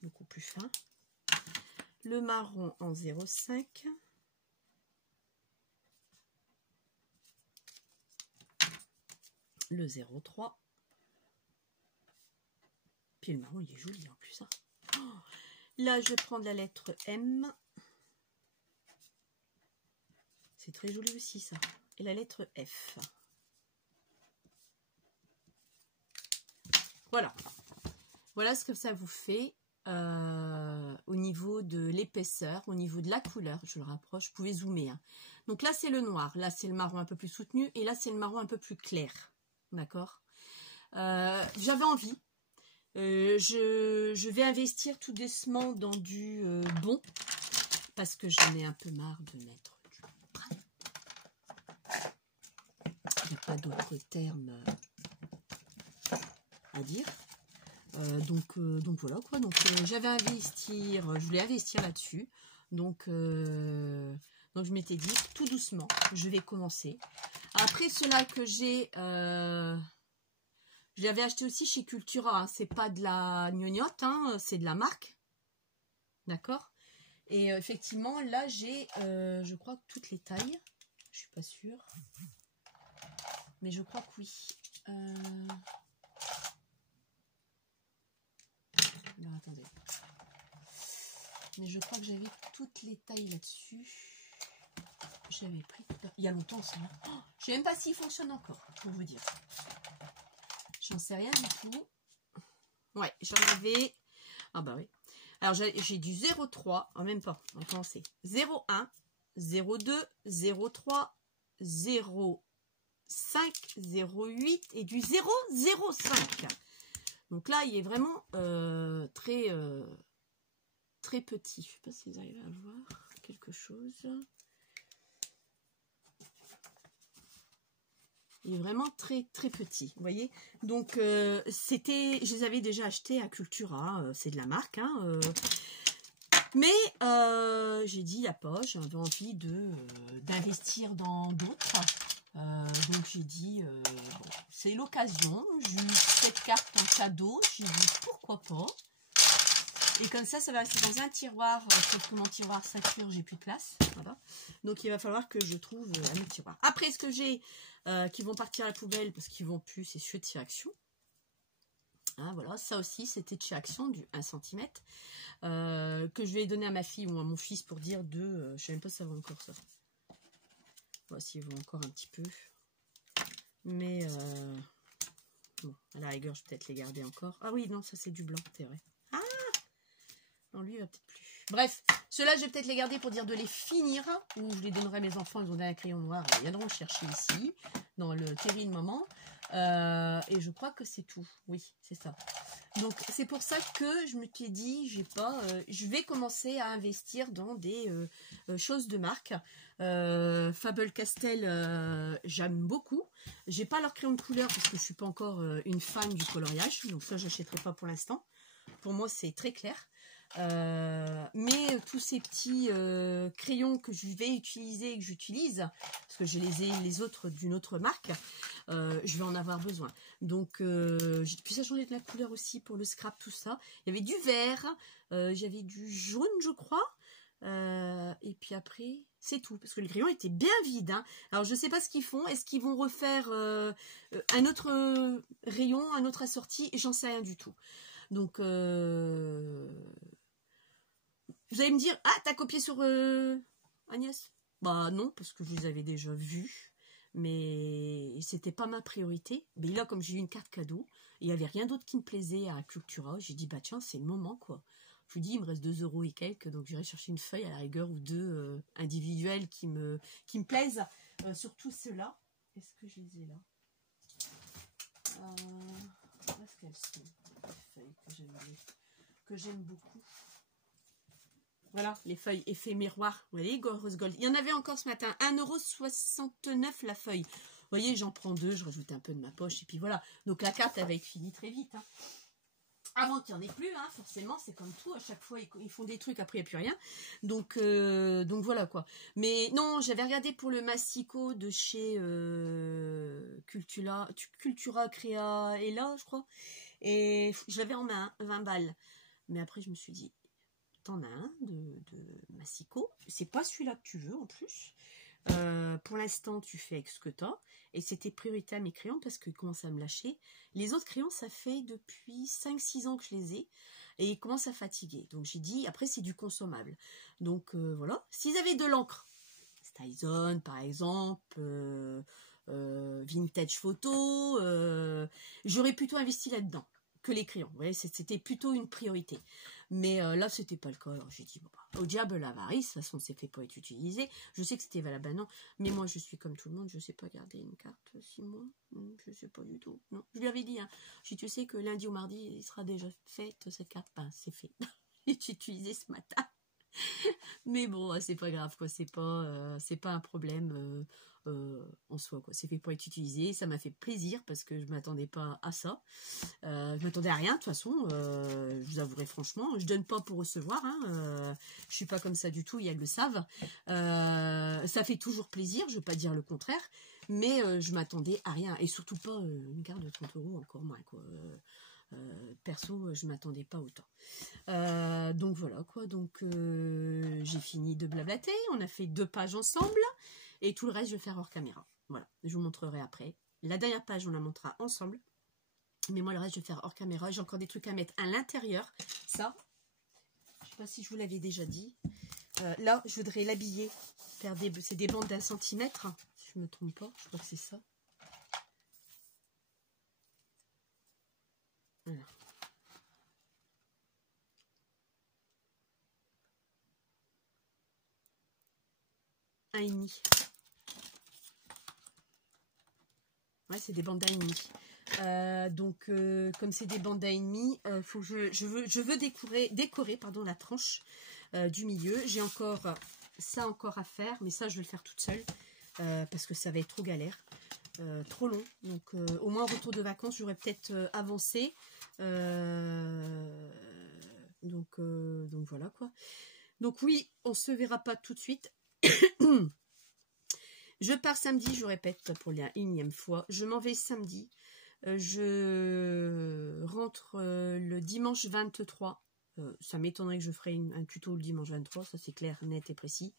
Beaucoup plus fin. Le marron en 0,5. Le 0,3. Puis le marron, il est joli en plus. Hein. Oh, là, je vais prendre la lettre M. C'est très joli aussi, ça. Et la lettre F. Voilà. Voilà ce que ça vous fait au niveau de l'épaisseur, au niveau de la couleur. Je le rapproche, vous pouvez zoomer. Hein. Donc là, c'est le noir. Là, c'est le marron un peu plus soutenu. Et là, c'est le marron un peu plus clair. D'accord. J'avais envie. Je vais investir tout doucement dans du bon. Parce que j'en ai un peu marre de mettre du brun. Il n'y a pas d'autres termes à dire. Donc voilà quoi. Donc j'avais investir, je voulais investir là-dessus. Donc je m'étais dit tout doucement, je vais commencer. Après cela que j'ai Je l'avais acheté aussi chez Cultura, hein. C'est pas de la gnognotte, hein, c'est de la marque. D'accord? Et effectivement, là, j'ai, je crois que toutes les tailles. Je suis pas sûre. Mais je crois que oui. Alors, attendez. Mais je crois que j'avais toutes les tailles là-dessus. J'avais pris il y a longtemps ça. Oh, je sais même pas s'il fonctionne encore, pour vous dire. J'en sais rien du tout. Ouais, j'en avais. Ah bah oui. Alors j'ai du 0,3. Oh, même pas. On va commencer. 0,1, 0,2, 0,3, 0,5, 0,8 et du 0,05. Donc là, il est vraiment très petit. Je sais pas si vous arrivez à voir quelque chose. Il est vraiment très petit, vous voyez. Donc je les avais déjà achetés à Cultura, c'est de la marque, hein, mais j'ai dit il n'y a pas, j'avais envie d'investir dans d'autres. Donc j'ai dit bon, c'est l'occasion, j'ai eu cette carte en cadeau, j'ai dit pourquoi pas. Et comme ça va rester dans un tiroir, sauf que mon tiroir sature, j'ai plus de place. Voilà. Donc il va falloir que je trouve un autre tiroir. Après, ce que j'ai qui vont partir à la poubelle parce qu'ils vont plus, c'est ceux de chez Action. Hein, voilà, ça aussi, c'était de chez Action, du 1 cm. Que je vais donner à ma fille ou à mon fils pour dire de... je sais même pas si ça va encore ça. Voilà, s'ils vont encore un petit peu. Mais... bon, à la rigueur, je vais peut-être les garder encore. Ah oui, non, ça c'est du blanc, c'est vrai. Non, lui, il va peut-être plus. Bref, ceux-là, je vais peut-être les garder pour dire de les finir. Ou je les donnerai à mes enfants, ils ont un crayon noir. Ils viendront le chercher ici, dans le terrible moment. Et je crois que c'est tout. Oui, c'est ça. Donc, c'est pour ça que je me suis dit, je vais commencer à investir dans des choses de marque. Faber-Castell, j'aime beaucoup. J'ai pas leur crayon de couleur parce que je suis pas encore une fan du coloriage. Donc ça, j'achèterai pas pour l'instant. Pour moi, c'est très clair. Mais tous ces petits crayons que je vais utiliser et que j'utilise, parce que je les ai les autres d'une autre marque, je vais en avoir besoin. Donc, puis ça changeait de la couleur aussi pour le scrap, tout ça. Il y avait du vert, j'avais du jaune, je crois. Et puis après, c'est tout, parce que le crayon était bien vide. Hein. Alors, je ne sais pas ce qu'ils font. Est-ce qu'ils vont refaire un autre rayon, un autre assorti? J'en sais rien du tout. Donc, vous allez me dire, ah, t'as copié sur Agnès? Bah non, parce que je les avais déjà vus, mais c'était pas ma priorité. Mais là, comme j'ai eu une carte cadeau, il n'y avait rien d'autre qui me plaisait à Cultura, j'ai dit, bah tiens, c'est le moment, quoi. Je vous dis, il me reste 2 € et quelques, donc j'irai chercher une feuille à la rigueur ou deux individuelles qui me plaisent. Surtout ceux-là. Est-ce que je les ai là? Où est-ce qu'elles sont? Les feuilles que j'aime beaucoup. Voilà, les feuilles effet miroir. Vous voyez, Rose Gold. Il y en avait encore ce matin. 1,69 € la feuille. Vous voyez, j'en prends 2, je rajoute un peu de ma poche. Et puis voilà. Donc la carte, elle va être finie très vite. Hein. Avant qu'il n'y en ait plus, hein, forcément, c'est comme tout. À chaque fois, ils font des trucs, après, il n'y a plus rien. Donc voilà, quoi. Mais non, j'avais regardé pour le massicot de chez Cultura Créa et là, je crois. Et je l'avais en main, 20 balles. Mais après, je me suis dit, t'en as un de massicot. C'est pas celui-là que tu veux, en plus. Pour l'instant, tu fais avec ce que tu as. Et c'était priorité à mes crayons parce qu'ils commencent à me lâcher. Les autres crayons, ça fait depuis 5-6 ans que je les ai. Et ils commencent à fatiguer. Donc j'ai dit, après c'est du consommable. Donc voilà. S'ils avaient de l'encre, Styson par exemple, Vintage Photo, j'aurais plutôt investi là-dedans que les crayons. Vous voyez, c'était plutôt une priorité. Mais là, c'était pas le cas. Alors j'ai dit, bon, au diable l'avarice, de toute façon, c'est fait pour être utilisé. Je sais que c'était valable un an, mais moi, je suis comme tout le monde, je sais pas garder une carte 6 mois. Je sais pas du tout. Non, je lui avais dit, hein, tu sais que lundi ou mardi, il sera déjà fait cette carte. Ben, c'est fait. J'ai utilisé ce matin. Mais bon, c'est pas grave, quoi. C'est pas un problème en soi, quoi. C'est fait pour être utilisé. Ça m'a fait plaisir parce que je m'attendais pas à ça. Je m'attendais à rien, de toute façon. Je vous avouerai franchement, je donne pas pour recevoir. Hein, je suis pas comme ça du tout. Ils le savent. Ça fait toujours plaisir, je ne vais pas dire le contraire, mais je m'attendais à rien. Et surtout pas une carte de 30 € encore moins, quoi. Perso, je m'attendais pas autant. Donc voilà, quoi. Donc j'ai fini de blablater. On a fait 2 pages ensemble. Et tout le reste, je vais faire hors caméra. Voilà, je vous montrerai après. La dernière page, on la montrera ensemble. Mais moi, le reste, je vais faire hors caméra. J'ai encore des trucs à mettre à l'intérieur. Ça, je ne sais pas si je vous l'avais déjà dit. Là, je voudrais l'habiller. C'est des bandes d'1 centimètre. Si je ne me trompe pas, je crois que c'est ça. Voilà. Un et demi. Ouais, c'est des bandes à demi. Donc, comme c'est des bandes à demi, faut que je veux décorer pardon, la tranche du milieu. J'ai encore ça encore à faire, mais ça, je vais le faire toute seule parce que ça va être trop galère, trop long. Donc, au moins, au retour de vacances, j'aurais peut-être avancé. Donc voilà, quoi. Donc, oui, on se verra pas tout de suite. Je pars samedi, je répète pour la 1e fois. Je m'en vais samedi. Je rentre le dimanche 23. Ça m'étonnerait que je ferai un tuto le dimanche 23. Ça, c'est clair, net et précis.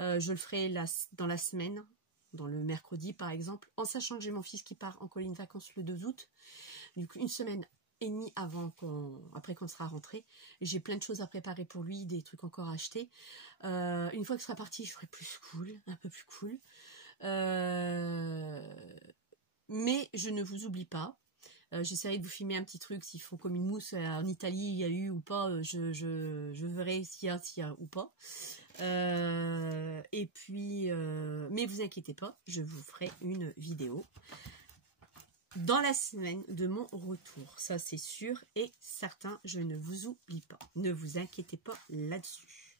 Je le ferai dans la semaine, dans le mercredi, par exemple. En sachant que j'ai mon fils qui part en colonie de vacances le 2 août. Donc, 1 semaine et demie après qu'on sera rentré. J'ai plein de choses à préparer pour lui, des trucs encore à acheter. Une fois qu'il sera parti, je ferai plus cool, un peu plus cool. Mais je ne vous oublie pas. J'essaierai de vous filmer un petit truc s'ils font comme une mousse en Italie, il y a eu ou pas. Je verrai s'il y a ou pas. Et puis, mais vous inquiétez pas, je vous ferai une vidéo dans la semaine de mon retour. Ça, c'est sûr et certain, je ne vous oublie pas. Ne vous inquiétez pas là-dessus.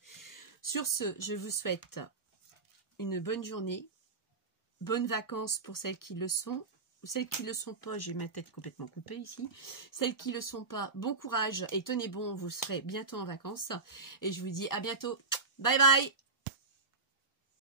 Sur ce, je vous souhaite une bonne journée, bonnes vacances pour celles qui le sont. Celles qui ne le sont pas, j'ai ma tête complètement coupée ici. Celles qui ne le sont pas, bon courage et tenez bon, vous serez bientôt en vacances. Et je vous dis à bientôt. Bye bye!